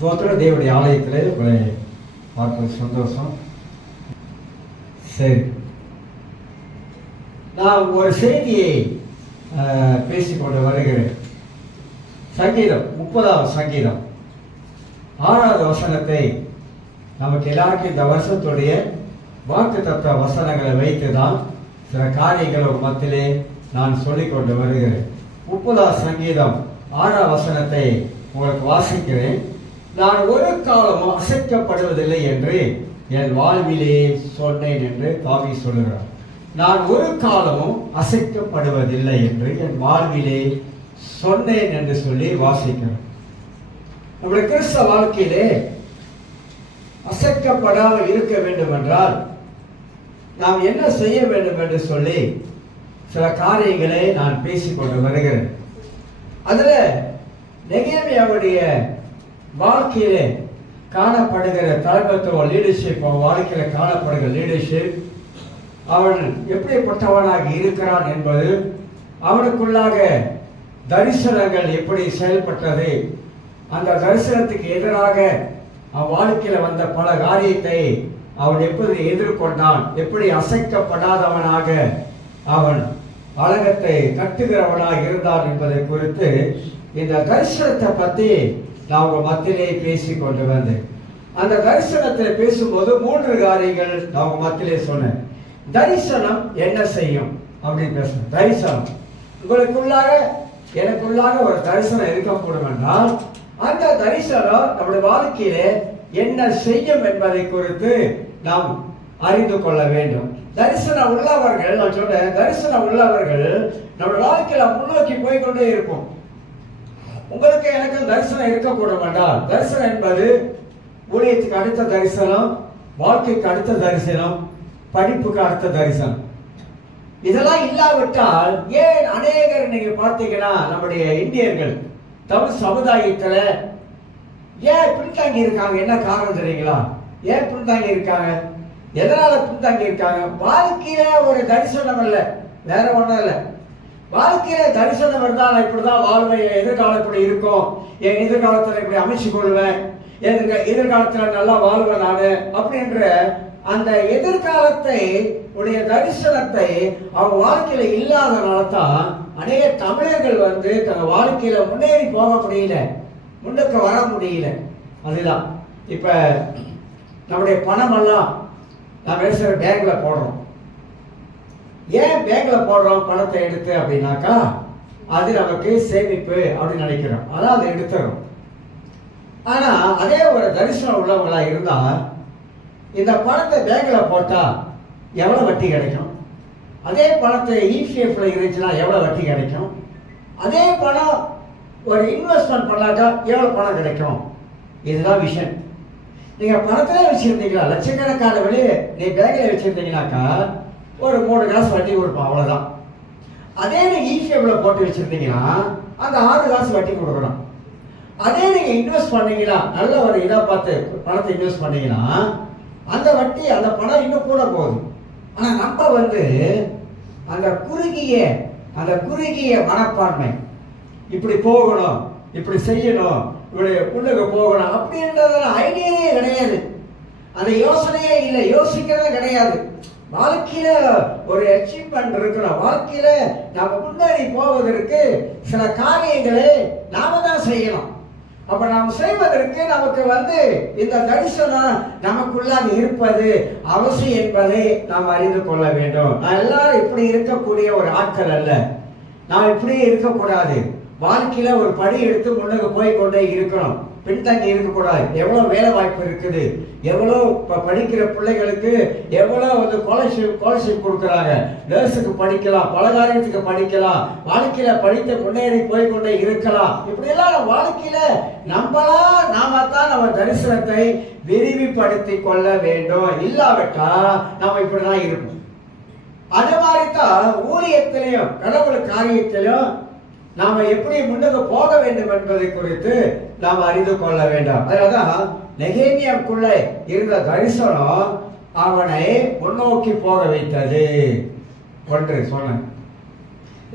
சோத்திரம் தேவனுடைய ஆலயத்தில் உங்களை பார்ப்பது சந்தோஷம். சரி, நான் ஒரு செய்தியை பேசிக்கொண்டு வருகிறேன். சங்கீதம் 30வது சங்கீதம் 6வது வசனத்தை நமக்கு எல்லாருக்கும் இந்த வருஷத்துடைய வாக்கு தத்துவ வசனங்களை வைத்து தான் சில காரியங்கள் மத்தியிலே நான் சொல்லிக்கொண்டு வருகிறேன். 30வது சங்கீதம் 6வது வசனத்தை உங்களுக்கு வாசிக்கிறேன். நான் ஒரு காலமும் அசைக்கப்படுவதில்லை என்று என் வாழ்விலே சொன்னேன் என்று தாவீது சொல்லுகிறார். நான் ஒரு காலமும் அசைக்கப்படுவதில்லை என்று என் வாழ்விலே சொன்னேன் என்று சொல்லி வாசிக்கிறோம். நம்முடைய கிறிஸ்தவ வாழ்க்கையிலே அசைக்கப்படாமல் இருக்க வேண்டும் என்றால் நாம் என்ன செய்ய வேண்டும் என்று சொல்லி சில காரியங்களை நான் பேசிக்கொண்டு வருகிறேன். அதுல நெகேமியாவுடைய வாழ்க்கையிலே காணப்படுகிற தலைமைத்துவ லீடர்ஷிப், அவன் வாழ்க்கையில காணப்படுகிற லீடர்ஷிப், அவன் எப்படிப்பட்டவனாக இருக்கிறான் என்பது, அவனுக்குள்ளாக தரிசனங்கள் எப்படி செயல்பட்டது, அந்த தரிசனத்துக்கு எதிராக அவன் வாழ்க்கையில வந்த பல காரியத்தை அவன் எப்படி எதிர்கொண்டான், எப்படி அசைக்கப்படாதவனாக அவன் அழகத்தை கட்டுகிறவனாக இருந்தான் என்பதை குறித்து இந்த தரிசனத்தை பற்றி நான் உங்க மத்தியிலே பேசி கொண்டு வந்தேன். அந்த தரிசனத்தை பேசும்போது 3 காரியங்கள் நான் உங்க மத்தியிலே சொன்னேன். தரிசனம் என்ன செய்யும் அப்படின்னு பேசணும். தரிசனம் உங்களுக்குள்ளாக எனக்குள்ளாக ஒரு தரிசனம் இருக்கக்கூடும் என்றால் அந்த தரிசனம் நம்முடைய வாழ்க்கையிலே என்ன செய்யும் என்பதை குறித்து நாம் அறிந்து கொள்ள வேண்டும். தரிசனம் உள்ளவர்கள், நான் சொன்னேன், தரிசனம் உள்ளவர்கள் நம்முடைய வாழ்க்கையில முன்னோக்கி போய்கொண்டே இருக்கும். உங்களுக்கு எனக்கு தரிசனம் இருக்கக்கூடும் என்றால், தரிசனம் என்பது ஊழியத்துக்கு அடுத்த தரிசனம், வாழ்க்கைக்கு அடுத்த தரிசனம், படிப்புக்கு அடுத்த தரிசனம். இதெல்லாம் இல்லாவிட்டால் ஏன் அநேகர் நீங்க பார்த்தீங்கன்னா நம்முடைய இந்தியர்கள் தமிழ் சமுதாயத்துல ஏன் பின்தாங்கி இருக்காங்க? என்ன காரணம் தெரியுங்களா? ஏன் பின்தாங்கி இருக்காங்க? எதனால பின்தாங்கி இருக்காங்க? வாழ்க்கையில ஒரு தரிசனம் இல்லை, வேற ஒன்றும் இல்லை. வாழ்க்கையில தரிசனம் இருந்தால் இப்படிதான் வாழ்வை, எதிர்காலம் இப்படி இருக்கும், என் எதிர்காலத்துல இப்படி அமைச்சு கொள்வேன், எதிர்காலத்துல நல்லா வாழ்வேன் நானு அப்படின்ற அந்த எதிர்காலத்தை உடைய தரிசனத்தை அவங்க வாழ்க்கையில இல்லாதனால தான் அநேக தமிழர்கள் தங்க வாழ்க்கையில முன்னேறி போக முடியல, முன்னுக்கு வர முடியல. அதுதான் இப்ப நம்முடைய பணம் எல்லாம் நாம் பேசுகிற பேங்க்ல போடுறோம். ஏன் பேங்க்ல போடுறோம் பணத்தை எடுத்து அப்படின்னாக்கா, அது நமக்கு சேமிப்பு அப்படின்னு நினைக்கிறோம், அதான் அதை எடுத்துறோம். ஆனா அதே ஒரு தரிசனம் உள்ளவங்களா இருந்தா இந்த பணத்தை பேங்க்ல போட்டா எவ்வளவு வட்டி கிடைக்கும், அதே பணத்தை இபிஎஃப்ல இருந்துச்சுன்னா எவ்வளவு வட்டி கிடைக்கும், அதே பணம் ஒரு இன்வெஸ்ட்மெண்ட் பண்ணாக்கா எவ்வளவு பணம் கிடைக்கும். இதுதான் விஷயம். நீங்க பணத்திலே வச்சிருந்தீங்களா, லட்சக்கணக்கான வெளியே நீ பேங்க்ல வச்சிருந்தீங்கன்னாக்கா ஒரு 3 காசு வட்டி கொடுப்பான், அவ்வளவுதான். அதே நீங்க இபிஎஃப்ல போட்டு வச்சிருந்தீங்கன்னா அந்த 6 காசு வட்டி கொடுக்கணும். அதே நீங்க இன்வெஸ்ட் பண்ணீங்கன்னா, நல்ல ஒரு இதா பார்த்து பணத்தை இன்வெஸ்ட் பண்ணீங்கன்னா அந்த வட்டி, அந்த பணம் இன்னும் கூட போகுது. ஆனா நம்ம அந்த குறுகிய மனப்பான்மை, இப்படி போகணும், இப்படி செய்யணும், இப்படி புள்ளுக்கு போகணும் அப்படின்றதுல ஐடியாவே கிடையாது, அந்த யோசனையே இல்லை, யோசிக்கிறதே கிடையாது. வாழ்க்கையில ஒரு அச்சீவ்மெண்ட் இருக்கணும், வாழ்க்கையில நம்ம முன்னேறி போவதற்கு சில காரியங்களை நாம தான் செய்யணும். அப்ப நாம் செய்வதற்கு நமக்கு இந்த தரிசனம் நமக்குள்ளாக இருப்பது அவசியம் என்பதை நாம் அறிந்து கொள்ள வேண்டும். நான் எல்லாரும் இப்படி இருக்கக்கூடிய ஒரு ஆட்கள் அல்ல, நான் இப்படியே இருக்கக்கூடாது. வாழ்க்கையில ஒரு படி எடுத்து முன்னுக்கு போய் கொண்டே இருக்கணும், பின்தங்கி இருக்கக்கூடாது. எவ்வளவு வேலை வாய்ப்பு இருக்குது, எவ்வளோ படிக்கிற பிள்ளைகளுக்கு எவ்வளோ ஸ்காலர்ஷிப் கொடுக்குறாங்க, நர்ஸுக்கு படிக்கலாம், பல காரியத்துக்கு படிக்கலாம், வாழ்க்கையில படித்து முன்னேறி போய்கொண்டே இருக்கலாம். இப்படியெல்லாம் வாழ்க்கையில நாம தான் நம்ம தரிசனத்தை விரிவுபடுத்தி கொள்ள வேண்டும். இல்லாவிட்டா நாம இப்படிதான் இருக்கும். அது மாதிரிதான் ஊழியத்திலையும் கடவுள் காரியத்திலும் நாம எப்படி முன்னுக்கு போக வேண்டும் என்பதை குறித்து நாம் அறிந்து கொள்ள வேண்டும். அதனால்தான் நெகேமியாவுக்குள்ள இருந்த தரிசனம் அவனை முன்னோக்கி போக வைத்தது. ஒன்று சொன்னேன்.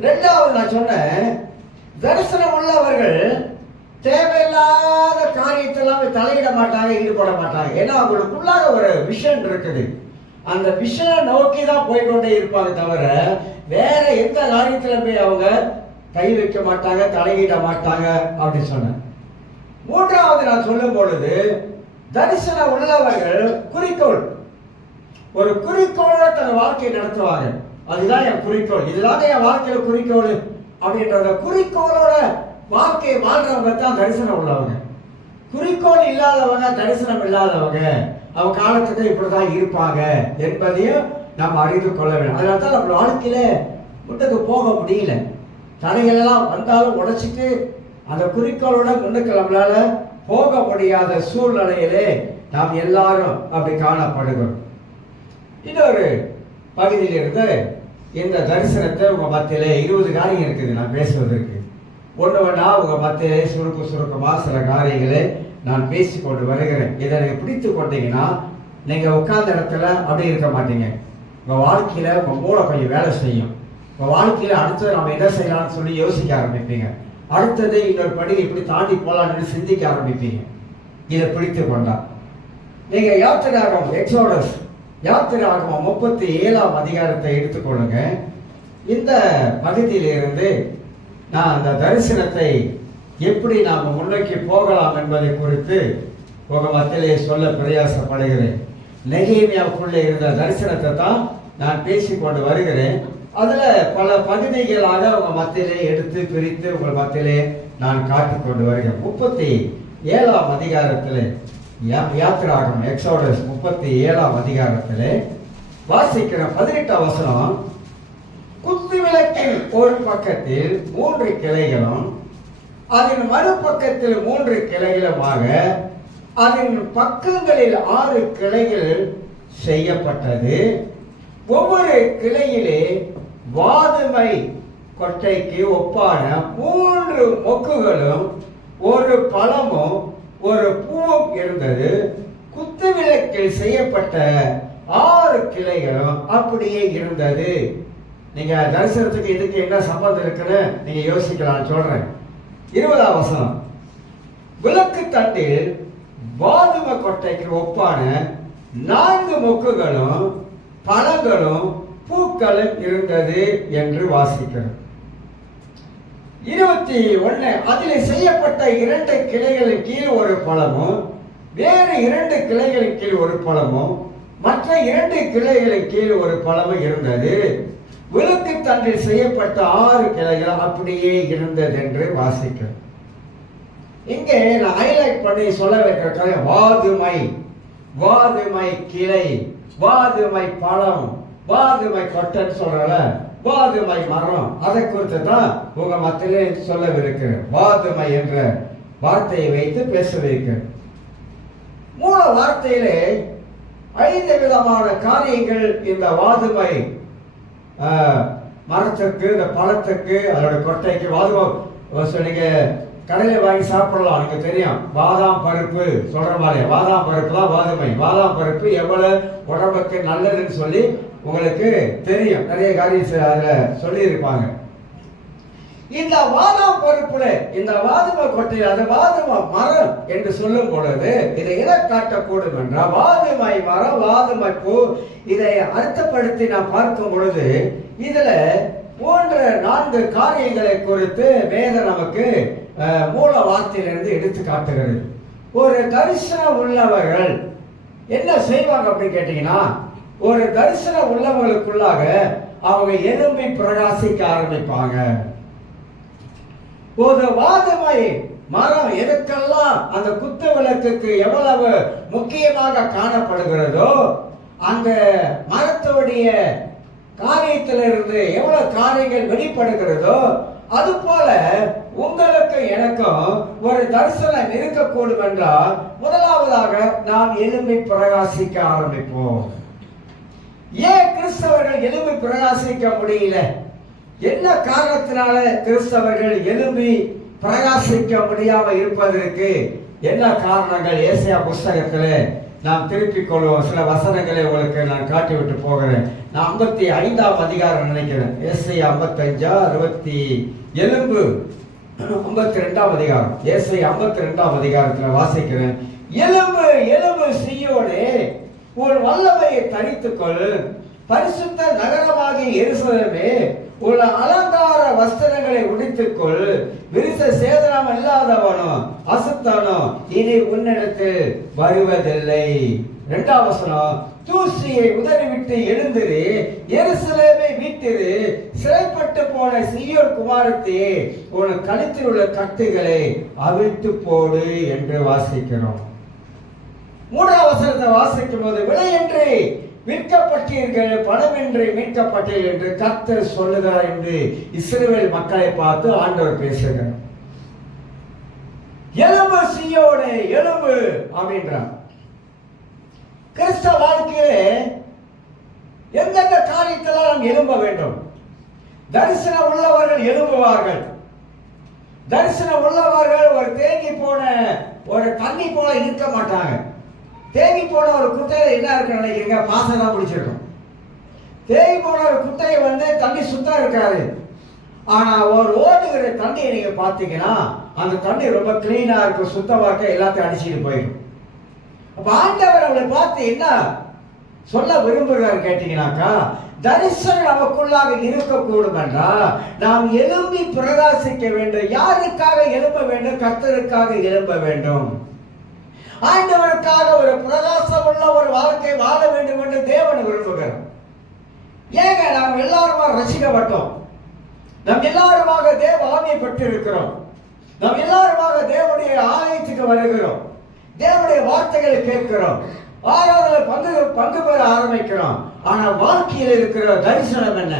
2வது நான் சொன்னேன், தரிசனம் உள்ளவர்கள் தேவையில்லாத காரியத்தெல்லாம் தலையிட மாட்டாங்க, ஈடுபட மாட்டாங்க. ஏன்னா அவங்களுக்குள்ளாக ஒரு விஷன் இருக்குது. அந்த விஷனை நோக்கி தான் போய்கொண்டே இருப்பாங்க தவிர வேற எந்த காரியத்துல போய் அவங்க கை வைக்க மாட்டாங்க, தலையிட மாட்டாங்க அப்படின்னு சொன்ன. மூன்றாவது நான் சொல்லும் பொழுது, தரிசனம் உள்ளவர்கள் குறிக்கோள், ஒரு குறிக்கோளோட தன் வாழ்க்கையை நடத்துவாங்க. அதுதான் என் குறிக்கோள், இதுதான் என் வாழ்க்கையில குறிக்கோள் அப்படின்ற குறிக்கோளோட வாழ்க்கையை வாழ்றவங்க தான் தரிசனம் உள்ளவங்க. குறிக்கோள் இல்லாதவங்க, தரிசனம் இல்லாதவங்க, அவங்க காலத்துக்கு இப்படிதான் இருப்பாங்க என்பதையும் நாம் அறிந்து கொள்ள வேண்டும். அதனால தான் நம்ம வாழ்க்கையில முன்னுக்கு போக முடியல. தடைகள் எல்லாம் வந்தாலும் உடைச்சிட்டு அந்த குறிக்கோளோட முன்னுக்கு நம்மளால போக முடியாத சூழ்நிலையிலே நாம் எல்லாரும் அப்படி காணப்படுகிறோம். இன்னொரு பகுதியிலிருந்து இந்த தரிசனத்தை உங்க மத்தியிலே 20 காரியம் இருக்குது நான் பேசுவதற்கு. ஒன்று உங்க மத்தியிலே சுருக்கமா சில காரியங்களை நான் பேசிக்கொண்டு வருகிறேன். இதை நீங்க பிடித்து கொண்டீங்கன்னா நீங்க உட்கார்ந்த இடத்துல அப்படி இருக்க மாட்டீங்க. உங்க வாழ்க்கையில உங்க மூளை கொஞ்சம் வேலை செய்யும். உங்க வாழ்க்கையில அடுத்தது நம்ம என்ன செய்யலாம்னு சொல்லி யோசிக்க ஆரம்பிப்பீங்க. அடுத்தது இன்னொரு படி இப்படி தாண்டி போலான்னு சிந்திக்க ஆரம்பிப்பீங்க. இதை பிடித்து கொண்டா நீங்க யாத்திராகமம் எக்ஸோடஸ் யாத்திராகமம் 37ஆம் அதிகாரத்தை எடுத்துக்கொள்ளுங்க. இந்த பகுதியிலிருந்து நான் அந்த தரிசனத்தை எப்படி நாம் முன்னோக்கி போகலாம் என்பதை குறித்து உங்க மத்தியிலே சொல்ல பிரயாசப்படுகிறேன். நெகேமியாவுக்குள்ளே இருந்த தரிசனத்தை தான் நான் பேசிக்கொண்டு வருகிறேன். அதுல பல பகுதிகளாக உங்க மத்தியிலே எடுத்து பிரித்து உங்கள் மத்தியிலே நான் காட்டிக்கொண்டு வருகிறேன். 37ஆம் அதிகாரத்திலே யாத்திராகமம் எக்ஸோடஸ் 37ஆம் அதிகாரத்திலே வாசிக்கிற 18ஆம் வசனம், குத்து விளக்கின் ஒரு பக்கத்தில் 3 கிளைகளும் அதன் மறுபக்கத்தில் 3 கிளைகளுமாக அதன் பக்கங்களில் 6 கிளைகள் செய்யப்பட்டது. ஒவ்வொரு கிளையிலே வாதுமை கொட்டைக்கு ஒப்பான 3 மொக்குகளும் ஒரு பழமும் ஒரு பூவும் இருந்தது. குத்து விளக்கில் செய்யப்பட்ட 6 கிளைகளும் அப்படியே இருந்தது. நீங்க தரிசனத்துக்கு இதுக்கு என்ன சம்பந்தம் இருக்குன்னு நீங்க யோசிக்கலாம். சொல்றேன். 20ஆம் வசனம், விளக்கு தட்டில் வாதுமை கொட்டைக்கு ஒப்பான 4 மொக்குகளும் பழங்களும் பூக்களும் இருந்தது என்று வாசிக்கிறோம். 21, அதில் செய்யப்பட்ட 2 கிளைகளின் கீழ் ஒரு பழமும் வேறு 2 கிளைகளின் கீழ் ஒரு பழமும் மற்ற 2 கிளைகளின் கீழ் ஒரு பழமும் இருந்தது. விளக்கு தண்டில் செய்யப்பட்ட 6 கிளைகள் அப்படியே இருந்தது என்று வாசிக்கிறோம். இங்கே நான் ஹைலைட் பண்ணி சொல்ல வைக்கிற வாதுமை, வாதுமை கிளை, வாதுமை பழம், வாதுமை கொட்டைன்னு சொல்றல, வாதுமை மரம், அதை குறித்து தான் உங்க மத்தியிலே சொல்லவிருக்கிறேன். வாதுமை என்ற வார்த்தையை வைத்து பேசவிருக்கிறேன். மூல வார்த்தையிலே 5 விதமான காரியங்கள் இந்த வாதுமை மரத்துக்கு, இந்த பழத்துக்கு, அதோட கொட்டைக்கு. வாதுமை சொன்னீங்க கடையில வாங்கி சாப்பிடலாம், நீங்க தெரியும். பாதாம் பருப்பு சொல்ற மாதிரி பாதாம் பருப்பு தான் வாதுமை. பாதாம் பருப்பு எவ்வளவு உடம்புக்கு நல்லதுன்னு சொல்லி உங்களுக்கு தெரியும். நிறைய காரியம் அதில் சொல்லி இருப்பாங்க. இந்த பாதாம் பருப்புல இந்த வாதுமை கொட்டையில் அது வாதுமை மரம் என்று சொல்லும் பொழுது இதை எதை காட்டக்கூடும் என்றால் வாதுமை மரம், வாதுமை பூ. இதை அர்த்தப்படுத்தி நாம் பார்க்கும் பொழுது இதுல 3-4 காரியங்களை குறித்து வேதம் நமக்கு மூல வார்த்தையிலிருந்து எடுத்து காட்டுகிறது. ஒரு தரிசனம் உள்ளவர்கள் என்ன செய்வாங்க அப்படின்னு கேட்டீங்கன்னா, ஒரு தரிசனம் உள்ளவர்களுக்குள்ளாக அவங்க எழும்பி பிரகாசிக்க ஆரம்பிப்பாங்க. ஒரு வாதுமை மரம் எதுக்கெல்லாம் அந்த குத்து விளக்குக்கு எவ்வளவு முக்கியமாக காணப்படுகிறதோ, அந்த மரத்துடைய காரியத்திலிருந்து எவ்வளவு காரியங்கள் வெளிப்படுகிறதோ, அது போல உங்களுக்கு எனக்கும் ஒரு தரிசனம் இருக்கக்கூடும் என்றால் முதலாவதாக நாம் எழும்பி பிரகாசிக்க ஆரம்பிப்போம். ஏன் கிறிஸ்தவர்கள் எழும்பி பிரகாசிக்க முடியல? என்ன காரணத்தினால கிறிஸ்தவர்கள் எழும்பி பிரகாசிக்க முடியாம இருப்பதற்கு என்ன காரணங்கள்? ஏசாயா புஸ்தகத்திலே நாம் திருப்பிக் கொள்வோம். சில வசனங்களை உங்களுக்கு நான் காட்டி விட்டு போகிறேன். நான் 55ஆம் அதிகாரம் நினைக்கிறேன். ஏசாயா 55 60 எழும்பு 52ஆம் அதிகாரம், ஏசாயா 52ஆம் அதிகாரத்தில் வாசிக்கிறேன். எலும்பு எலும்பு சீயோனே, உன் வல்லமையை தரித்துக்கொள். பரிசுத்த நகரமாகிய எருசலேமே, உன் அலங்கார வஸ்திரங்களை உடுத்திக்கொள். விருச சேதனம் இல்லாதவனோ அசுத்தனோ இனி உன்னிடத்தில் வருவதில்லை. 2ஆம் வசனம், தூசியை உதறிவிட்டு எழுந்திரு, எருசலேமை மீட்டிரு. சிறைப்பட்டு போன சீயோன் குமாரத்தையே, உன் கழுத்தில் உள்ள கட்டுகளை அவிழ்த்து போடு என்று வாசிக்கிறோம். 3ஆம் வசனத்தை வாசிக்கும் போது, விலையின்றி விற்கப்பட்டீர்கள், பணமின்றி மீட்கப்பட்டீர்கள் என்று கர்த்தர் சொல்லுகிறார் என்று இஸ்ரவேல் மக்களை பார்த்து ஆண்டவர் பேசுகிறார். எலும்பு சீயோனே எலும்பு அப்படின்றார். கிறிஸ்தவ வாழ்க்கையிலே எந்தெந்த காரியத்தில் நாம் எழும்ப வேண்டும்? தரிசனம் உள்ளவர்கள் எழும்புவார்கள். தரிசனம் உள்ளவர்கள் ஒரு தேங்கி போன ஒரு தண்ணி போல இருக்க மாட்டாங்க. தேங்கி போன ஒரு குட்டையில என்ன இருக்கு நினைக்கிறீங்க? பாசம் தான் பிடிச்சிருக்கும். தேங்கி போன ஒரு குட்டையை தண்ணி சுத்தம் இருக்காது. ஆனா ஒரு ஓடுகிற தண்ணியை நீங்க பாத்தீங்கன்னா அந்த தண்ணி ரொம்ப கிளீனா இருக்கும், சுத்தமா இருக்க, எல்லாத்தையும் அடிச்சுட்டு போயிடும். அப்ப ஆண்டவர் அவளை பார்த்து என்ன சொல்ல விரும்புகிறார் கேட்டீங்கன்னாக்கா, தரிசனம் நமக்குள்ளாக இருக்கக்கூடும் என்றால் நாம் எழும்பி பிரகாசிக்க வேண்டும். யாருக்காக எழும்ப வேண்டும்? கர்த்தருக்காக எழும்ப வேண்டும். ஆண்டவருக்காக ஒரு பிரகாசம் உள்ள ஒரு வாழ்க்கை வாழ வேண்டும் என்று தேவன் விரும்புகிறார். ஏங்க நாம் எல்லாருமா ரசிக்கப்பட்டோம், நாம் எல்லாருமாக தேவ ஆவியை பெற்று இருக்கிறோம், நாம் எல்லாருமாக தேவனுடைய ஆலயத்துக்கு வருகிறோம், தேவனுடைய வார்த்தைகளை கேட்கிறோம், ஆராதனை பங்கு பெற ஆரம்பிக்கிறோம். ஆனா வாழ்க்கையில் இருக்கிற தரிசனம் என்ன?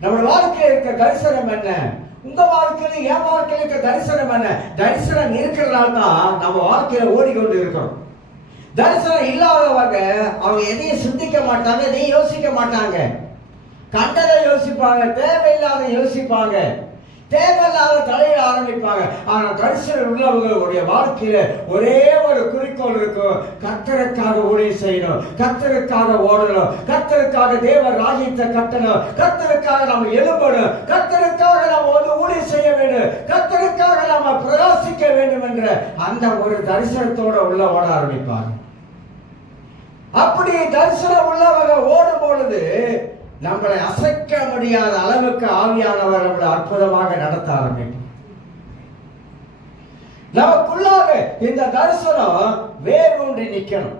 நம்முடைய வாழ்க்கையில் இருக்கிற தரிசனம் என்ன? உங்க வாழ்க்கையில என் வாழ்க்கையில் இருக்க தரிசனம் என்ன? தரிசனம் இருக்கிறதால தான் நம்ம வாழ்க்கையில ஓடிக்கொண்டு இருக்கிறோம். தரிசனம் இல்லாதவங்க அவங்க எதையும் சிந்திக்க மாட்டாங்க, எதையும் யோசிக்க மாட்டாங்க. கண்டதை யோசிப்பாங்க, தேவையில்லாத யோசிப்பாங்க, தேவையில்லாத தலையிட ஆரம்பிப்பாங்க. ஆனா தரிசனம் உள்ளவர்களுடைய வாழ்க்கையில ஒரே ஒரு குறிக்கோள் இருக்கும்: கர்த்தருக்காக ஊழியம் செய்யணும், கர்த்தருக்காக ஓடணும், கர்த்தருக்காக தேவ ராஜ்யத்தை கட்டணும், கர்த்தருக்காக நம்ம எழும்பணும், கர்த்தருக்காக நம்ம ஊழியம் செய்ய வேண்டும், கர்த்தருக்காக நாம பிரகாசிக்க வேண்டும் என்ற அந்த ஒரு தரிசனத்தோட உள்ள ஓட ஆரம்பிப்பாங்க. அப்படி தரிசனம் உள்ளவங்க ஓடும் பொழுது நம்மளை அசைக்க முடியாத அளவுக்கு ஆவியானவர் நம்மளை அற்புதமாக நடத்த ஆரம்பிக்கும். நமக்குள்ளாக இந்த தரிசனம் வேரூன்றி நிற்கணும்.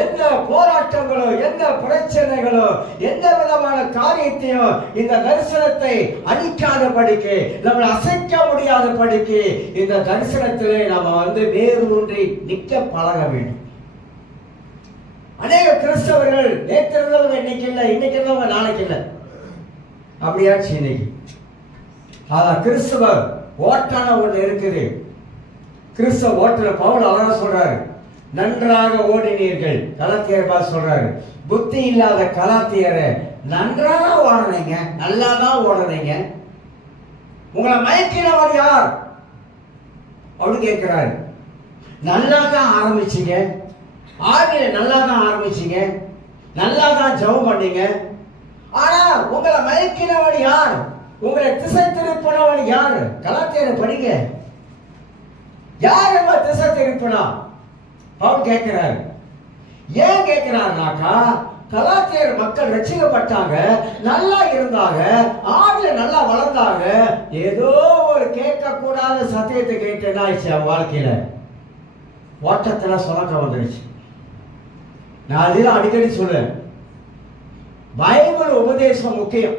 எந்த போராட்டங்களோ, எந்த பிரச்சனைகளோ, எந்த விதமான காரியத்தையும் இந்த தரிசனத்தை அழிக்காதபடிக்கு, நம்மளை அசைக்க முடியாதபடிக்கு இந்த தரிசனத்திலே நம்ம வேரூன்றி நிற்க பழக வேண்டும். அநேக கிறிஸ்தவர்கள் நேற்று இருந்தவங்க இன்னைக்கு இல்லை, இன்னைக்கு இருந்தவங்க நாளைக்கு இல்லை, அப்படியாச்சு இன்னைக்கு. அதான் கிறிஸ்தவ ஓட்டான ஒன்று இருக்குது. கிறிஸ்தவ ஓட்டுற பவுல் அழகா சொல்றாரு, நன்றாக ஓடினீர்கள். கலாத்தியர் சொல்றாரு, புத்தி இல்லாத கலாத்தியரை நன்றாக ஓடுறீங்க, நல்லா தான் ஓடுறீங்க, உங்களை மயக்கினவர் யார் அப்படின்னு கேட்கிறாரு. நல்லா தான் ஆரம்பிச்சீங்க, ஆவியில நல்லா தான் ஆரம்பிச்சீங்க, நல்லா தான் ஜெபம் பண்ணீங்க, ஆனா உங்களை மயக்கினவன் யார்? உங்களை திசை திருப்பினவன் யார்? கலாத்தியரை படிங்க. யார் நம்ம திசை திருப்பினா? பவுல் கேட்கிறாரு. ஏன் கேட்கிறாருனாக்கா, கலாத்தியர் மக்கள் ரட்சிக்கப்பட்டாங்க, நல்லா இருந்தாங்க, ஆவில நல்லா வளர்ந்தாங்க. ஏதோ ஒரு கேட்கக்கூடாத சத்தியத்தை கேட்டேன்னா வாழ்க்கையில ஓட்டத்துல சொலக்க வந்துருச்சு. நான் அதுதான் அடிக்கடி சொல்றேன், பைபிள் உபதேசம் முக்கியம்.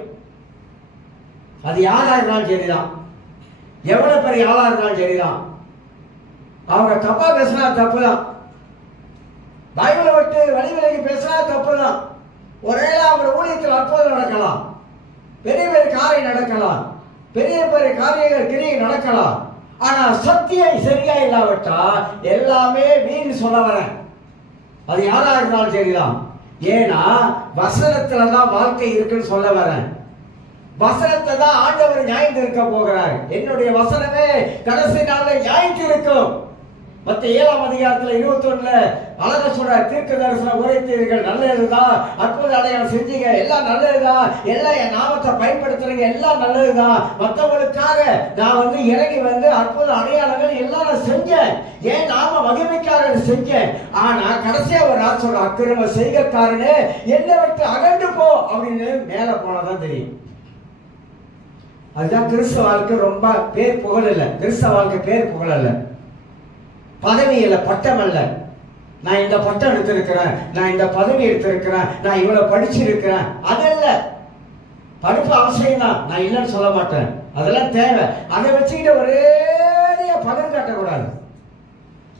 அது யாரா இருந்தாலும் சரிதான், எவ்வளவு பெரிய ஆளா இருந்தாலும் சரிதான். அவங்க தப்பா பேசினா தப்புதான், பைபிளை விட்டு வழிவிலகி பேசினா தப்புதான். ஒரே அவங்க ஊழியத்தில் அற்புதம் நடக்கலாம், பெரிய பெரிய காரியம் நடக்கலாம், பெரிய பெரிய காரியங்கள் கிரியை நடக்கலாம். ஆனா சத்தியம் சரியா இல்லாவிட்டா எல்லாமே வீண் சொல்ல வரேன். அது யாரா இருந்தாலும் சரிதான். ஏன்னா வசனத்துலதான் வாழ்க்கை இருக்குன்னு சொல்ல வரேன். வசனத்தை தான் ஆண்டவர் நியாயம் இருக்க போகிறார். என்னுடைய வசனமே கடைசி நாளில் நியாயம் இருக்கும். மத்த 7ஆம் அதிகாரத்துல 21ல அழகா சொல்றார், தீர்க்க தரிசனம் உரைத்தீர்கள், நல்லதுதான். அற்புத அடையாளம் செஞ்சீங்க, எல்லாம் நல்லதுதான். எல்லாம் என் நாமத்தை பயன்படுத்துறீங்க, எல்லாம் நல்லதுதான். மற்றவங்களுக்காக நான் இறங்கி அற்புத அடையாளங்கள் எல்லாம் நான் செஞ்சேன், ஏன் நாம மகிமைக்காக செஞ்சேன். ஆனா கடைசியா ஒரு ஆள் சொல்ற, அக்கிரம செய்கைக்காரனே என்னை விட்டு அகன்று போ அப்படின்னு மேல போனதான் தெரியும். அதுதான் கிறிஸ்தவ வாழ்க்கை ரொம்ப பேர் புகழ் இல்ல. கிறிஸ்தவ வாழ்க்கை பேர் புகழ் அல்ல, பதவி இல்ல, பட்டம் அல்ல. நான் இந்த பட்டம் எடுத்திருக்கிறேன், நான் இந்த பதவி எடுத்திருக்கிறேன், நான் இவ்வளவு படிச்சிருக்கிறேன், அதல்ல. படிப்பு அவசியம் தான், நான் இல்லைன்னு சொல்ல மாட்டேன், அதெல்லாம் தேவை. அதை வச்சுக்கிட்டு ஒரே பதவி காட்டக்கூடாது.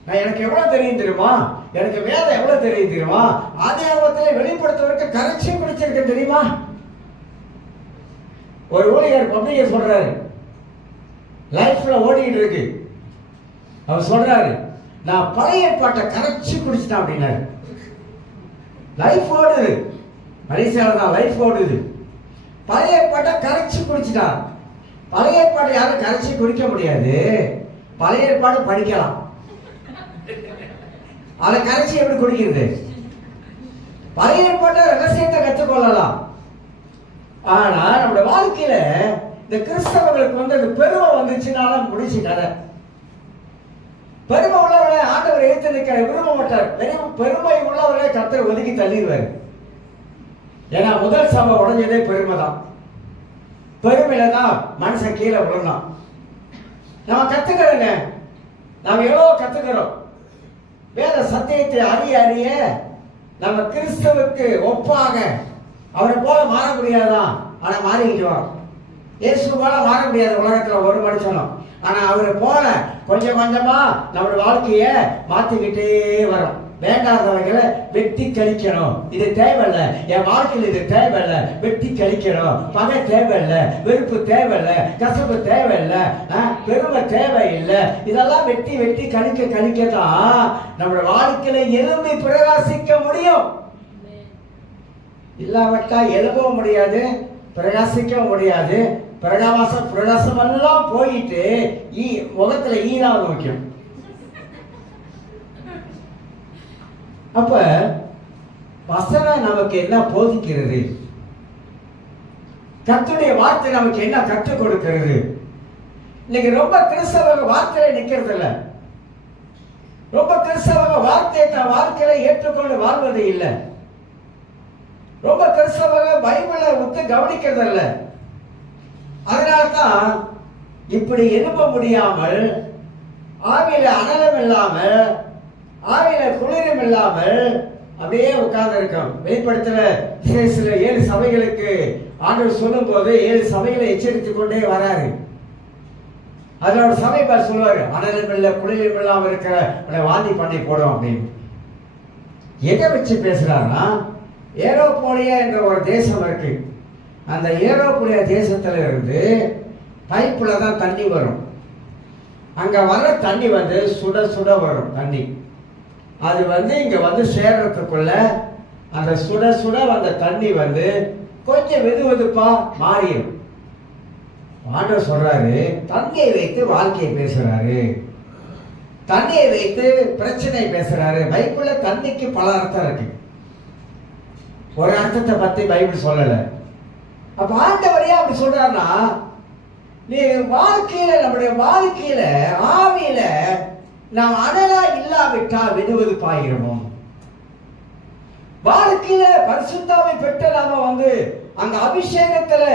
நான் எனக்கு எவ்வளவு தெரியும் தெரியுமா, எனக்கு வேதம் எவ்வளவு தெரியும் தெரியுமா, அதே அவத்துல வெளிப்படுத்துவதற்கு கரைச்சி குடிச்சிருக்க தெரியுமா. ஒரு ஊழியர் பப்ளிக சொல்றாரு, லைஃப்ல ஓடிட்டு இருக்கு. அவர் சொல்றாரு, நான் பழைய ஏற்பாட்டை கரைச்சி குடிச்சிட்டேன் அப்படின்னாரு. லைஃப் ஓடுது, மனுஷால தான் லைஃப் ஓடுது. பழைய ஏற்பாட்டை கரைச்சி குடிச்சிட்டான். பழைய ஏற்பாட்டை யாரும் கரைச்சி குடிக்க முடியாது. பழைய ஏற்பாடு படிக்கலாம், அதை கரைச்சி எப்படி குடிக்கிறது? பழைய ஏற்பாட்டை ரகசியத்தை கற்றுக்கொள்ளலாம். ஆனா நம்முடைய வாழ்க்கையில இந்த கிறிஸ்தவர்களுக்கு அது பெருமை வந்துச்சுனால முடிச்சு கதை. பெருமை உள்ளவரை ஆண்டவர் ஏற்று நிற்க விரும்ப மாட்டார். பெருமை உள்ளவரை கர்த்தர் ஒதுக்கி தள்ளிடுவார். ஏன்னா முதல் சபை உடைஞ்சதே பெருமை தான். பெருமையில தான் மனுஷன் கீழே விழணும். நம்ம கத்துக்கிறோங்க, நாம் எவ்வளவு கத்துக்கிறோம். வேத சத்தியத்தை அறிய அறிய நம்ம கிறிஸ்தவுக்கு ஒப்பாக அவரை போல மாற முடியாதான். ஆனா மாறிக்கிட்டு வரோம். இயேசு போல மாற முடியாது உலகத்துல ஒரு மனுஷனும். ஆனா அவரை போல கொஞ்சம் கொஞ்சமா நம்ம வாழ்க்கைய மாத்திக்கிட்டே வரும். வேண்டாதவங்களை வெட்டி கழிக்கணும், இது தேவையில்ல, என் வாழ்க்கையில் இது தேவையில்ல, வெட்டி கழிக்கணும். பகை தேவையில்ல, வெறுப்பு தேவையில்ல, கசப்பு தேவையில்ல, பெருமை தேவையில்லை. இதெல்லாம் வெட்டி வெட்டி கழிக்க கழிக்கதான் நம்மளோட வாழ்க்கையில எலும்பி பிரகாசிக்க முடியும். இல்லாவிட்டா எழுதவும் முடியாது, பிரகாசிக்கவும் முடியாது. பிரகாசம் எல்லாம் போயிட்டு முகத்துல ஈராவது முக்கியம். அப்ப வசனம் நமக்கு என்ன போதிக்கிறது? கர்த்தருடைய வார்த்தை நமக்கு என்ன கற்றுக் கொடுக்கிறது? இன்னைக்கு ரொம்ப கிறிஸ்தவங்க வார்த்தையில நிக்கிறது இல்ல. ரொம்ப கிறிஸ்தவங்க வார்த்தையை தன் வாழ்க்கையில ஏற்றுக்கொண்டு வாழ்வது இல்லை. ரொம்ப கிறிஸ்தவங்க பைபிளை ஒத்து கவனிக்கிறது இல்ல. அதனால்தான் இப்படி எழுப்ப முடியாமல், ஆவியில அனலம் இல்லாமல், ஆவியில குளிரும் இல்லாமல் அப்படியே உட்கார்ந்து இருக்கோம். வெளிப்படுத்தல 7 சபைகளுக்கு ஆண்டவர் சொல்லும் போது 7 சபைகளை எச்சரித்துக் கொண்டே வராரு. அதுல ஒரு சபை சொல்லுவாரு, அனலும் இல்ல குளிரும் இல்லாம இருக்கிற வாந்தி பண்ணி போடும் அப்படின்னு. எதை வச்சு பேசுறாருன்னா, ஏரோப்போலியா என்ற ஒரு தேசம் இருக்கு. அந்த ஏரோப்போலியா தேசத்துல இருந்து பைப்புல தான் தண்ணி வரும். அங்க வர தண்ணி சுட சுட வரும் தண்ணி. அது இங்க சேர்றதுக்குள்ள அந்த சுட சுட வந்த தண்ணி கொஞ்சம் வெது வெதுப்பா மாறிடும். ஆண்டவர் சொல்றாரு, தண்ணியை வைத்து வாழ்க்கையை பேசுறாரு, தண்ணியை வைத்து பிரச்சனை பேசுறாரு. பைபிள்ல தண்ணிக்கு பல அர்த்தம் இருக்கு. ஒரு அர்த்தத்தை பத்தி பைபிள் சொல்லல. அப்ப ஆண்டவரே அப்படி சொல்றாருன்னா, நீ வாழ்க்கையில நம்முடைய வாழ்க்கையில ஆவியில நாம் அனலா இல்லாவிட்டால் விடுவது பாயிரமும். வாழ்க்கையில பரிசுத்தாவை பெற்ற நாம அந்த அபிஷேகத்துல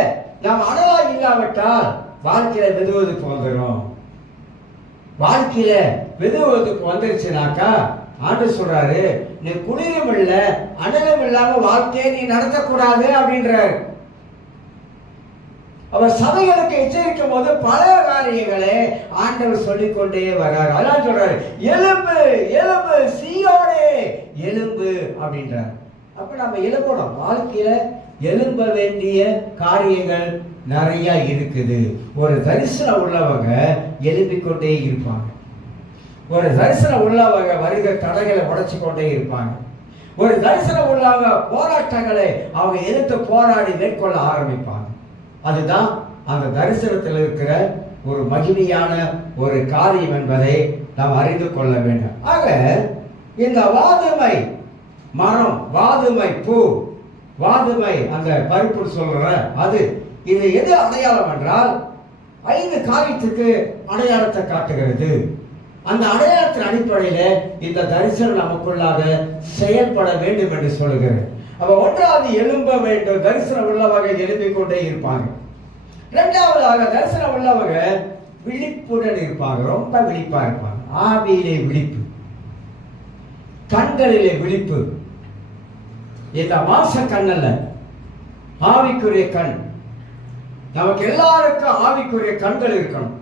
நாம் அனலா இல்லாவிட்டால் வாழ்க்கையில வெதுவதுக்கு வந்துடும். வாழ்க்கையில வெதுவதுக்கு வந்துருச்சுனாக்கா ஆண்டவர் சொல்றாரு, நீ குளிரும் இல்ல அனலும் இல்லாம வாழ்க்கையை நீ நடத்தக்கூடாது அப்படின்றாரு. அவர் சபைகளுக்கு எச்சரிக்கும் போது பல காரியங்களை ஆண்டவர் சொல்லிக்கொண்டே வர்றாரு. அதான் சொல்றாரு, எலும்பு எலும்பு சீயோனே எலும்பு அப்படின்றார். அப்ப நம்ம எழுப்பணும். வாழ்க்கையில எழும்ப வேண்டிய காரியங்கள் நிறைய இருக்குது. ஒரு தரிசனம் உள்ளவங்க எழுப்பிக்கொண்டே இருப்பாங்க. ஒரு தரிசனம் உள்ளவங்க வருகிற தடைகளை உடைச்சு கொண்டே இருப்பாங்க. ஒரு தரிசனம் உள்ளவங்க போராட்டங்களை அவங்க எதிர்த்து போராடி மேற்கொள்ள ஆரம்பிப்பாங்க. அதுதான் அந்த தரிசனத்தில் இருக்கிற ஒரு மகிமையான ஒரு காரியம் என்பதை நாம் அறிந்து கொள்ள வேண்டும். ஆக இந்த வாதுமை மரம், வாதுமை பூ, வாதுமை அந்த பருப்பு சொல்ற அது, இது எது அடையாளம் என்றால் 5 காரியத்துக்கு அடையாளத்தை காட்டுகிறது. அந்த அடையாளத்தின் அடிப்படையில் இந்த தரிசனம் நமக்குள்ளாக செயல்பட வேண்டும் என்று சொல்லுகிறது. அப்ப ஒன்றாவது எழும்ப வேண்டும், தரிசனம் உள்ளவங்க எழுப்பிக் கொண்டே இருப்பாங்க. இரண்டாவதாக தரிசனம் உள்ளவங்க விழிப்புடன் இருப்பாங்க, ரொம்ப விழிப்பா இருப்பாங்க. ஆவியிலே விழிப்பு, கண்களிலே விழிப்பு. இந்த மாச கண் அல்ல, ஆவிக்குரிய கண். நமக்கு எல்லாருக்கும் ஆவிக்குரிய கண்கள் இருக்கணும்.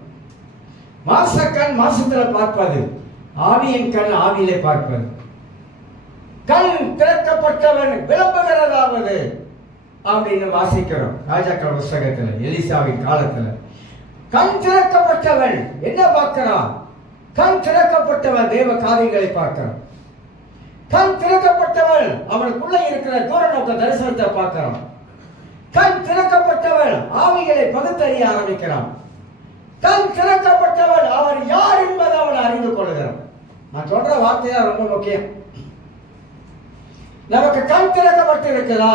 மாச கண் மாசத்துல பார்ப்பது, ஆவியின் கண் ஆவியிலே பார்ப்பது. கண் திறக்கப்பட்டவன் விளம்புகிறதாவது அப்படின்னு வாசிக்கிறோம் ராஜாக்கள் புஸ்தகத்துல. எலிசாவின் காலத்துல கண் திறக்கப்பட்டவன் என்ன பார்க்கிறான்? கண் திறக்கப்பட்டவன் தேவ காரியங்களை பார்க்கிறான். கண் திறக்கப்பட்டவன் அவனுக்குள்ள இருக்கிற தூர நோக்க தரிசனத்தை பார்க்கிறான். கண் திறக்கப்பட்டவன் ஆவிகளை பகுத்தறிய ஆரம்பிக்கிறான். கண் திறக்கப்பட்டவன் அவர் யார் என்பதை அவன் அறிந்து கொள்கிறான். நான் சொல்ற வார்த்தையா ரொம்ப முக்கியம். நமக்கு கண் திறக்கப்பட்டு இருக்கிறதா?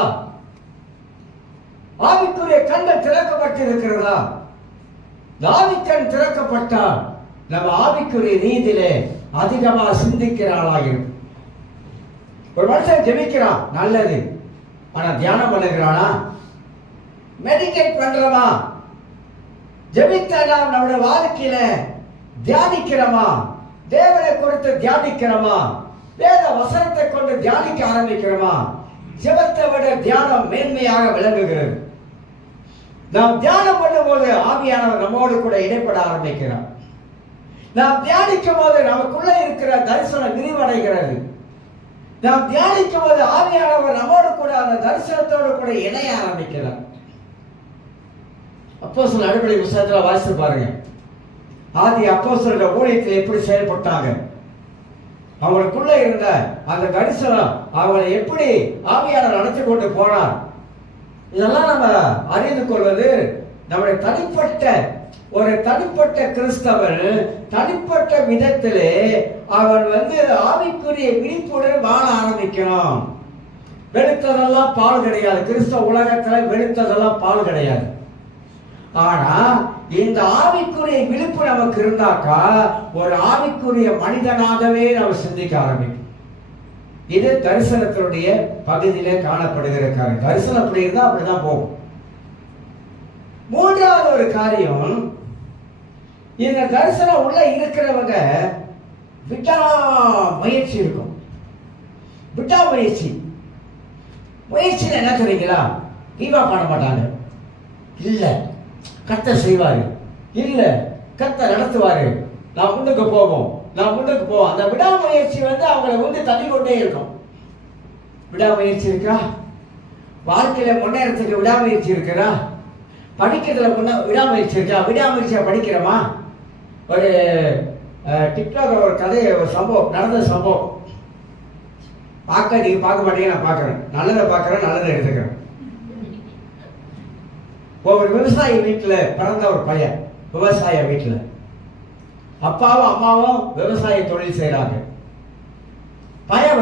ஆவிக்குரிய கண்கள் திறக்கப்பட்டு இருக்கிறதா? ஆவிக்கண் திறக்கப்பட்டா நம்ம ஆவிக்குரிய ரீதியிலே அதிகமாக சிந்திக்கிற ஆளாகிடும். ஒரு மனுஷன் ஜெபிக்கிறான், நல்லது. ஆனா தியானம் பண்ணுகிறானா? மெடிடேட் பண்றோமா? ஜெபித்தலாம் நம்முடைய வாழ்க்கையில தியானிக்கிறோமா? தேவனை குறித்து தியானிக்கிறோமா? வேத வசனத்தை கொண்டு தியானிக்க ஆரம்பிக்கிறோமா? ஜெபத்தை விட தியானம் மேன்மையாக விளங்குகிறது. நாம் தியானம் பண்ணும்போது ஆவியானவர் நம்மோடு கூட இடைப்பட ஆரம்பிக்கிறார். நாம் தியானிக்கும் போது நமக்குள்ள இருக்கிற தரிசனம் விரிவடைகிறது. நாம் தியானிக்கும் போது ஆவியானவர் நம்மோடு கூட அந்த தரிசனத்தோடு கூட இணைய ஆரம்பிக்கிறார். அப்போஸ்தலர் அடிப்படை புத்தகத்துல வாசித்து பாருங்க. ஆதி அப்போஸ்தலர் ஊழியத்தில் எப்படி செயல்பட்டாங்க, அவங்களுக்குள்ள இருந்த அந்த தரிசனம் அவங்களை எப்படி ஆவியானவர் நடத்தி கொண்டு போனார். இதெல்லாம் நம்ம அறிந்து கொள்வது நம்முடைய தனிப்பட்ட கிறிஸ்தவன் தனிப்பட்ட விதத்திலே அவன் ஆவிக்குரிய விழிப்புடன் வாழ ஆரம்பிக்கிறான். வெளுத்ததெல்லாம் பால் கிடையாது. கிறிஸ்தவ உலகத்துல வெளுத்ததெல்லாம் பால் கிடையாது. ஆனா இந்த ஆவிக்குரிய விழிப்பு நமக்கு இருந்தாக்கா ஒரு ஆவிக்குரிய மனிதனாகவே நம்ம சிந்திக்க ஆரம்பிக்கும். இது தரிசனத்தினுடைய பகுதியிலே காணப்படுகிற காரியம். தரிசனம் அப்படி இருந்தா அப்படிதான் போகும். மூன்றாவது ஒரு காரியம், இந்த தரிசனம் உள்ள இருக்கிறவங்க விட்டா முயற்சி இருக்கும். விட்டா முயற்சியில் என்ன தெரியுங்களா? ஈவா பண்ண மாட்டாங்க. இல்ல கர்த்தர் செய்வாரு, இல்ல கர்த்தர் நடத்துவாரு, நான் முன்னுக்கு போவோம். அந்த விடாமுயற்சி அவங்களை தள்ளி கொண்டே இருக்கும். விடாமுயற்சி இருக்கா? வாழ்க்கையில முன்னேறத்துக்கு விடாமுயற்சி இருக்கிறா? படிக்கிறதுல விடாமுயற்சி இருக்கா? விடாமுயற்சியா படிக்கிறோமா? ஒரு டிக்டாக் ஒரு கதை, ஒரு சம்பவம் நடந்த சம்பவம் நீங்க பார்க்க மாட்டீங்க, நான் பார்க்கறேன். நல்லதை பார்க்கறேன், நல்லதை எடுத்துக்கிறேன். ஒரு விவசாயி வீட்டுல பிறந்த ஒரு பையன், விவசாய வீட்டுல அப்பாவும் அம்மாவும் விவசாய தொழில் செய்யறாங்க. பையன்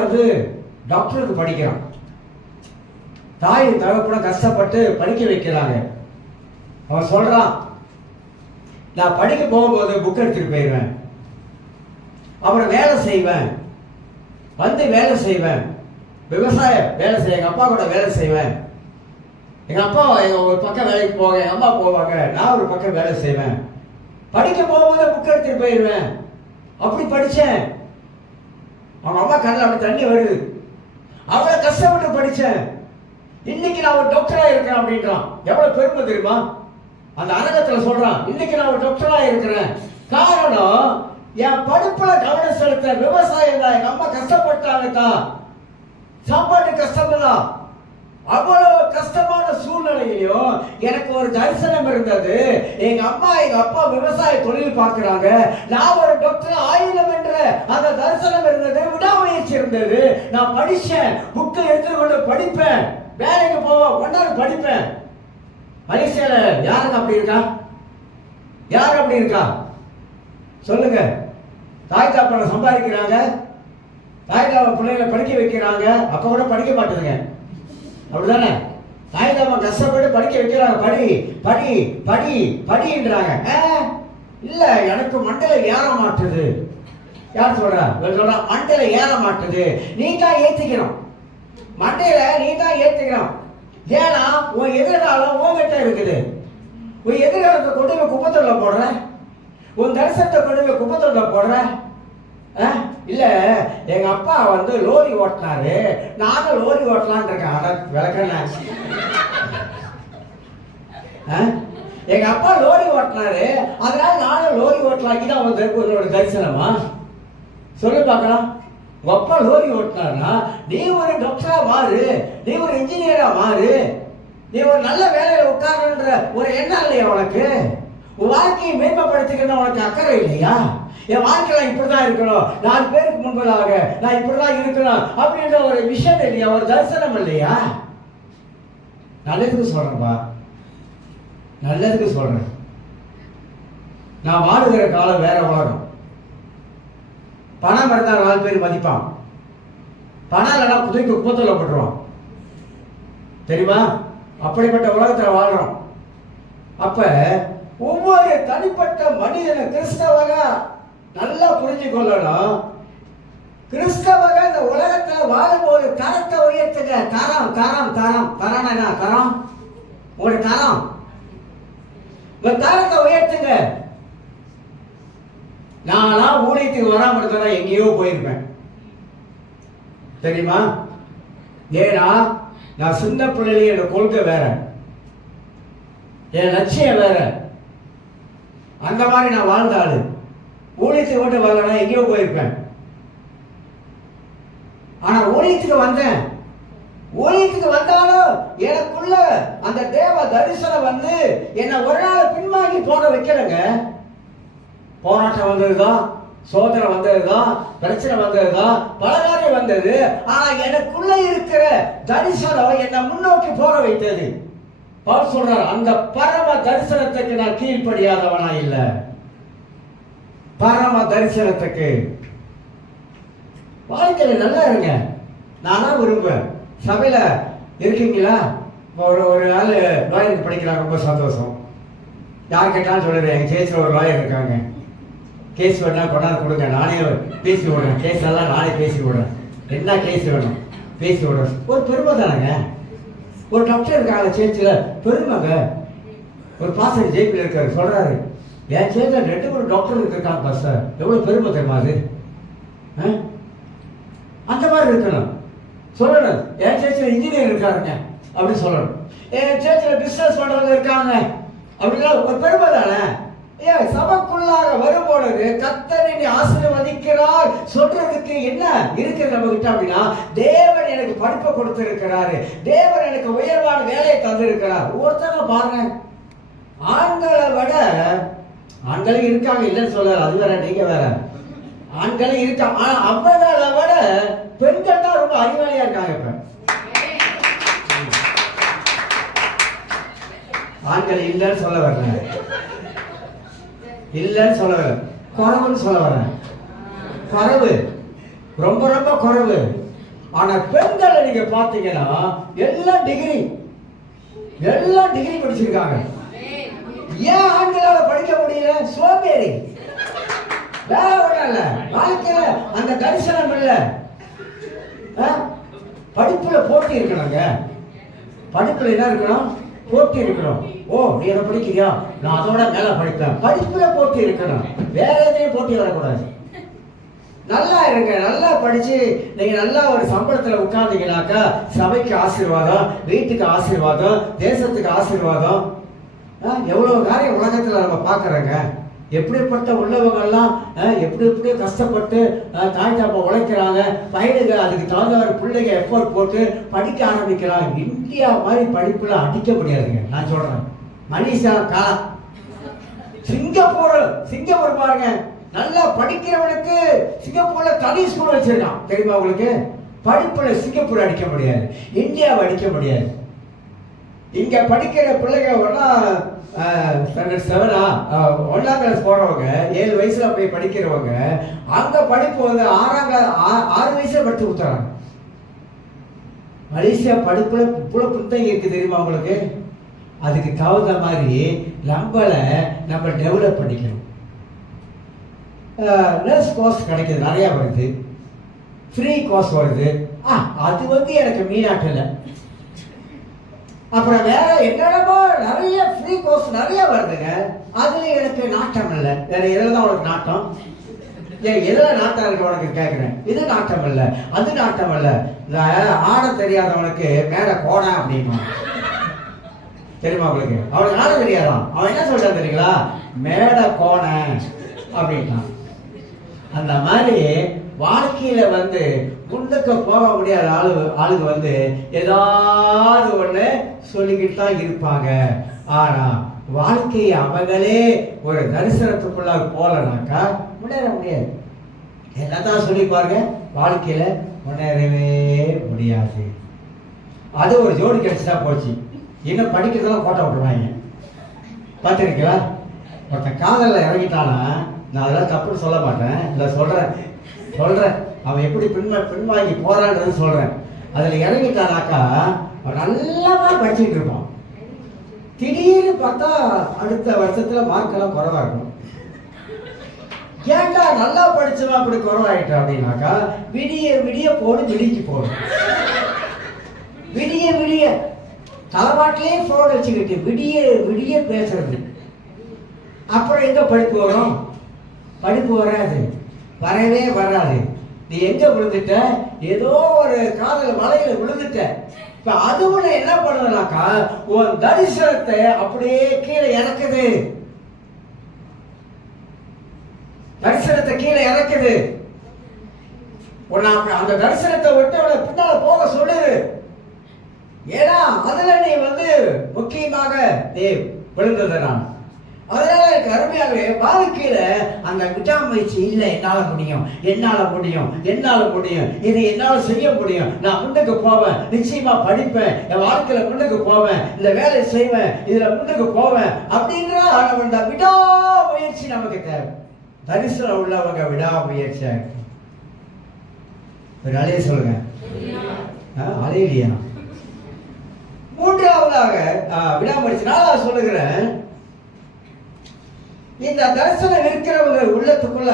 டாக்டருக்கு படிக்கிறான். தாய் தகப்பன கஷ்டப்பட்டு படிக்க வைக்கிறாங்க. அவன் சொல்றான், நான் படிக்க போகும்போது புக் எடுத்துட்டு போயிடுவேன், அப்புறம் வேலை செய்வேன், வேலை செய்வேன், விவசாய வேலை செய்ய எங்க அப்பா கூட வேலை செய்வேன். எங்க அப்பா ஒரு பக்கம் வேலைக்கு போவாங்க, எங்க அம்மா போவாங்க, நான் ஒரு பக்கம் வேலை செய்வேன். படிக்க போகும்போது புக் எடுத்துட்டு போயிடுவேன். அப்படி படிச்சேன். அவங்க அம்மா கண்ணில் அப்படி தண்ணி வருது. அவ்வளவு கஷ்டப்பட்டு படிச்சேன். இன்னைக்கு நான் ஒரு டாக்டரா இருக்கிறேன் அப்படின்றான். எவ்வளவு பெருமை தெரியுமா? அந்த அரங்கத்துல சொல்றான், இன்னைக்கு நான் ஒரு டாக்டரா இருக்கிறேன். காரணம், என் படிப்புல கவனம் செலுத்த விவசாயம் தான். எங்க அம்மா கஷ்டப்பட்டாங்க தான், சாப்பாட்டு கஷ்டம் தான். அவ்வளவு கஷ்டமான சூழ்நிலையிலும் எனக்கு ஒரு தரிசனம் இருந்தது. எங்க அம்மா எங்க அப்பா விவசாய தொழில் பார்க்கிறாங்க, நான் ஒரு டாக்டர் ஆயிரம் என்ற அந்த தரிசனம் இருந்தது. விடாமுயற்சி இருந்தது. நான் படிச்சேன், புக்கை எடுத்துக்கொண்டு படிப்பேன், வேலைக்கு போவேன், ஒன்னாரு படிப்பேன். மலேசியால யாருக்கு அப்படி இருக்கா? யாரு அப்படி இருக்கா சொல்லுங்க. தாய் தாப்பனை சம்பாதிக்கிறாங்க, தாய் தாப்ப பிள்ளைகளை படிக்க வைக்கிறாங்க, அப்ப கூட படிக்க மாட்டேதுங்க. அப்படிதானே? தாய் தாப்பன் கஷ்டப்பட்டு படிக்க வைக்கிறாங்க, படி படி படி படின்றாங்க. இல்ல, எனக்கு மண்டையில ஏற மாட்டுது. யார் சொல்றா? மண்டையில ஏற மாட்டுது. நீ தான் ஏத்திக்கணும், மண்டையில நீ தான் ஏத்திக்கணும். ஏன்னா உன் எதிர்காலம் உன்கிட்ட இருக்குது. உன் எதிர்காலத்தை கொண்டு போய் குப்பத்தொள்ள போடுற, உன் தரிசனத்தை கொண்டு போய் குப்பத்தொள்ள போடுற. இல்ல, எங்க அப்பா லோரி ஓட்டினாரு, நானும் லோரி ஓட்டலான் இருக்கேன். அட விளக்கண்ண, எங்க அப்பா லோரி ஓட்டினாரு, அதனால நானும் லோரி ஓட்டலாம். இதான் உன்னோட தரிசனமா? சொல்லு பார்க்கலாம். உங்க அப்பா லோரி ஓட்டினாருன்னா நீ ஒரு டாக்டரா மாறு, நீ ஒரு இன்ஜினியரா மாறு, நீ ஒரு நல்ல வேலையில உட்காருன்ற ஒரு எண்ணம் இல்லையா உனக்கு? உன் வாழ்க்கையை மேம்படுத்திக்கணும் உனக்கு அக்கறை இல்லையா? என் வாழ்க்கையில இப்படிதான் இருக்கணும், 4 பேருக்கு முன்பதாக நான் இப்படிதான் இருக்கணும் அப்படின்ற ஒரு விஷயம் இல்லையா? ஒரு தரிசனம் இல்லையா? நல்லதுக்கு சொல்றேன்பா, நல்லதுக்கு சொல்றேன். நான் வாழுகிற காலம் வேற உலகம். பணம் இருந்தால் 4 பேர் மதிப்பான், பணம் இல்லைன்னா புதுக்கு குப்பத்துல போட்டுருவான். தெரியுமா? அப்படிப்பட்ட உலகத்துல வாழ்றோம். அப்ப ஒவ்வொரு தனிப்பட்ட மனிதனை கிறிஸ்தவக நல்லா புரிஞ்சு கொள்ளணும். கிறிஸ்தவக இந்த உலகத்துல வாழும்போது தரத்தை உயர்த்துங்க. தரம் தரம் தரம் தரம் என்ன தரம்? உங்களுடைய தரம், இந்த தரத்தை உயர்த்துங்க. நானா ஊழியத்துக்கு வராம இருந்தா எங்கேயோ போயிருப்பேன். தெரியுமா? ஏன்னா நான் சின்ன பிள்ளையிலேயே என் கொள்கை வேற, என் லட்சியம் வேற. அந்த மாதிரி நான் வாழ்ந்தாலும் ஊழியத்துக்கு மட்டும் வரலன்னா எங்கேயோ போயிருப்பேன். ஆனா ஊழியத்துக்கு வந்தேன். ஊழியத்துக்கு வந்தாலும் எனக்குள்ள அந்த தேவ தரிசனம் என்னை ஒரு நாள் பின்வாங்கி போக வைக்கலங்க. போராட்டம் வந்ததுதான், சோதனை வந்ததுதான், பிரச்சனை வந்ததுதான், பல காரியம் வந்தது. ஆனா எனக்குள்ள இருக்கிற தரிசனம் என்னை முன்னோக்கி போக வைத்தது. பவுல் சொல்றார், அந்த பரம தரிசனத்துக்கு நான் கீழ்ப்படியாதவனா இல்ல. பரம தரிசனத்துக்கு வாழ்க்கையில நல்லா இருங்க. நானா விரும்புவேன். சபையில இருக்கீங்களா? ஒரு நாள் லாயருக்கு படிக்கிறாங்க, ரொம்ப சந்தோஷம். யார் கேட்டாலும் சொல்லுறேன், எங்க சேர்ச்சில் ஒரு லாயர் இருக்காங்க, கேஸ் வேணா கொண்டாந்து கொடுங்க, நானே பேசி விடுறேன். கேஸ் எல்லாம் நானே பேசி விடுறேன். என்ன கேஸ் வேணும் பேசி விடுறேன். ஒரு பெருமை தானேங்க. ஒரு டாக்டர் இருக்காங்க சேர்ச்சில், பெருமைங்க. ஒரு பாசர் ஜேபியில் இருக்காரு, சொல்றாரு, என் சேர்ச்சில் 2 டாக்டர் இருக்காங்க பாஸ், எவ்வளவு பெருமை தெரியுமா அது? அந்த மாதிரி இருக்கணும், சொல்லணும். என் சேர்ச்சில் இன்ஜினியர் இருக்காருங்க அப்படின்னு சொல்லணும். என் சேர்ச்சில் பிசினஸ் பண்றவங்க இருக்காங்க அப்படின்னா ஒரு பெருமை தானே. ஏன் சபைக்குள்ளாக வரும்பொழுது கர்த்தர் என்னை ஆசீர்வதிக்கிறார் சொல்றதுக்கு என்ன இருக்குது நம்ம கிட்ட அப்படின்னா, தேவன் எனக்கு படிப்பை கொடுத்திருக்கிறாரு, தேவன் எனக்கு உயர்வான வேலையை தந்திருக்கிறார். ஒருத்தங்க பாருங்க, ஆண்களை விட ஆண்களும் இருக்காங்க, இல்லைன்னு சொல்ல, அது வேற, நீங்க வேற. ஆண்களும் இருக்காங்க, ஆனா அவங்களை விட பெண்கள் தான் ரொம்ப அறிவாளியா இருக்காங்க. இப்ப ஆண்கள் இல்லைன்னு சொல்ல வரேன், இல்லைன்னு சொல்ல வரேன், குறைவுன்னு சொல்ல வரேன். குறைவு, ரொம்ப ரொம்ப குறைவு. ஆனா பெண்களை நீங்க பாத்தீங்கன்னா எல்லாம் டிகிரி படிச்சிருக்காங்க. ஏன் ஆண்களால படிக்க முடியல? சோம்பேறி, வேற ஒண்ணும் இல்ல. வாழ்க்கையில அந்த தரிசனம் இல்ல. படிப்புல போட்டி இருக்கணுங்க. படிப்புல என்ன இருக்கணும்? போட்டி இருக்கணும். ஓ, நீ என்ன படிக்கிறியா, நான் அதோட மேல படிப்பேன். படிப்புல போட்டி இருக்கணும், வேற எதையும் போட்டி வரக்கூடாது. நல்லா இருங்க, நல்லா படிச்சு நீங்க நல்லா ஒரு சம்பளத்துல உட்கார்ந்தீங்கன்னாக்கா சபைக்கு ஆசீர்வாதம், வீட்டுக்கு ஆசீர்வாதம், தேசத்துக்கு ஆசீர்வாதம். எவ்வளவு காரியம் உலகத்துல நம்ம பாக்குறோங்க. எப்படிப்பட்ட உள்ளவங்கெல்லாம் எப்படி கஷ்டப்பட்டு தாய் தாப்பா உழைக்கிறாங்க, பையனுங்க அதுக்கு தகுந்த பிள்ளைங்க எஃபோர்ட் போட்டு படிக்க ஆரம்பிக்கிறாங்க. இந்தியா மாதிரி படிப்புல அடிக்க முடியாதுங்க. நான் சொல்றேன், மனிஷா காலம். சிங்கப்பூர் பாருங்க, நல்லா படிக்கிறவனுக்கு சிங்கப்பூர்ல தனி ஸ்கூல் வச்சிருக்கான், தெரியுமா உங்களுக்கு? படிப்புல சிங்கப்பூர் அடிக்க முடியாது, இந்தியாவை அடிக்க முடியாது. இங்க படிக்கிற பிள்ளைங்க ஸ்டாண்டர்ட் 7 1ஆம் கிளாஸ் போறவங்க 7 வயசுல போய் படிக்கிறவங்க அங்க படிப்பு வந்து 6 வயசுல படிச்சு கொடுத்தாங்க. மலேசியா படிப்புல இவ்வளவு புத்தகம் இருக்கு தெரியுமா உங்களுக்கு? அதுக்கு தகுந்த மாதிரி நம்ம டெவலப் பண்ணிக்கணும். நர்ஸ் கோர்ஸ் கிடைக்குது, நிறைய வருது, ஃப்ரீ கோர்ஸ் வருது. அது வந்து எனக்கு மீனாட்டில். அப்புறம் வேற என்னென்னமோ நிறைய ஃப்ரீ கோர்ஸ் நிறைய வருதுங்க. அதுல எனக்கு நாட்டம் இல்லை. வேற எதுல தான் உனக்கு நாட்டம்? எதுல நாட்டம் இருக்கு உனக்கு கேட்கிறேன். இது நாட்டம் இல்லை, அது நாட்டம் இல்லை. இந்த ஆட தெரியாதவனுக்கு மேல கோடா அப்படிமா தெரியுமா உங்களுக்கு? அவனுக்கு ஆட தெரியாதான். அவன் என்ன சொல்றான் தெரியுங்களா? மேல கோண அப்படின்னா. அந்த மாதிரி வாழ்க்கையில வந்து முன்னுக்கு போக முடியாத ஆளுங்க வந்து ஏதாவது ஒண்ணு சொல்லிக்கிட்டு தான் இருப்பாங்க. ஆனா வாழ்க்கையை அவங்களே ஒரு தரிசனத்துக்குள்ள போலனாக்கா முன்னேற முடியாது. என்னதான் சொல்லி பாருங்க, வாழ்க்கையில முன்னேறவே முடியாது. அது ஒரு ஜோடி கிடைச்சா போச்சு. இன்னும் படிக்கிறதெல்லாம் கோட்டை விட்டுருவாங்க. பார்த்துருக்கீங்களா? ஒருத்தன் காதலில் இறங்கிட்டானா, நான் அதெல்லாம் தப்புன்னு சொல்ல மாட்டேன், இல்லை சொல்றேன். அவன் எப்படி பின்வாங்கி போறான்னு சொல்றேன். அதுல இறங்கிட்டானாக்கா அவன் நல்லா படிச்சுட்டு இருப்பான். திடீர்னு பார்த்தா அடுத்த வருஷத்துல மார்க்கெல்லாம் குறைவா இருக்கும். ஏன்டா நல்லா படிச்சவன் அப்படி குறைவாயிட்டான் அப்படின்னாக்கா, விடிய போடு, விடிக்கு போடு, விடிய தலைமாட்டிலே போன் வச்சுக்கிட்டு விடிய பேசுறது. அப்புறம் எங்க படிப்பு வரும்? படிப்பு வராது, வரவே வராது. நீ எங்க விழுந்துட்ட? ஏதோ ஒரு காதல் மலையில விழுந்துட்ட. இப்ப அதுவும் என்ன பண்ணுறதுனாக்கா, உன் தரிசனத்தை அப்படியே கீழே இறக்குது. தரிசனத்தை கீழே இறக்குது. அந்த தரிசனத்தை விட்டு அவனை பின்னால போக சொல்லுது. ஏன்னா அதுல நீ வந்து முக்கியமாக நீ விழுந்தது. நான் அதனால எனக்கு அருமையாகவே வாழ்க்கையில அந்த விடாமுயற்சி இல்லை. என்னால முடியும், இது என்னால செய்ய முடியும், நான் முன்னுக்கு போவேன், நிச்சயமா படிப்பேன், என் வாழ்க்கையில முன்னுக்கு போவேன், இந்த வேலை செய்வேன், இதுல முன்னுக்கு போவேன் அப்படின்ற அந்த விடாமுயற்சி நமக்கு தேவை. தரிசனம் உள்ளவங்க விடாமுயற்சியா இருக்கு. ஒரு அலைய சொல்லுங்க, அலையிலையா? மூன்றாவதாக விடாமுயற்சி. நாலாவது சொல்லுகிறேன், இந்த தரிசனம் இருக்கிறவங்க உள்ளத்துக்குள்ள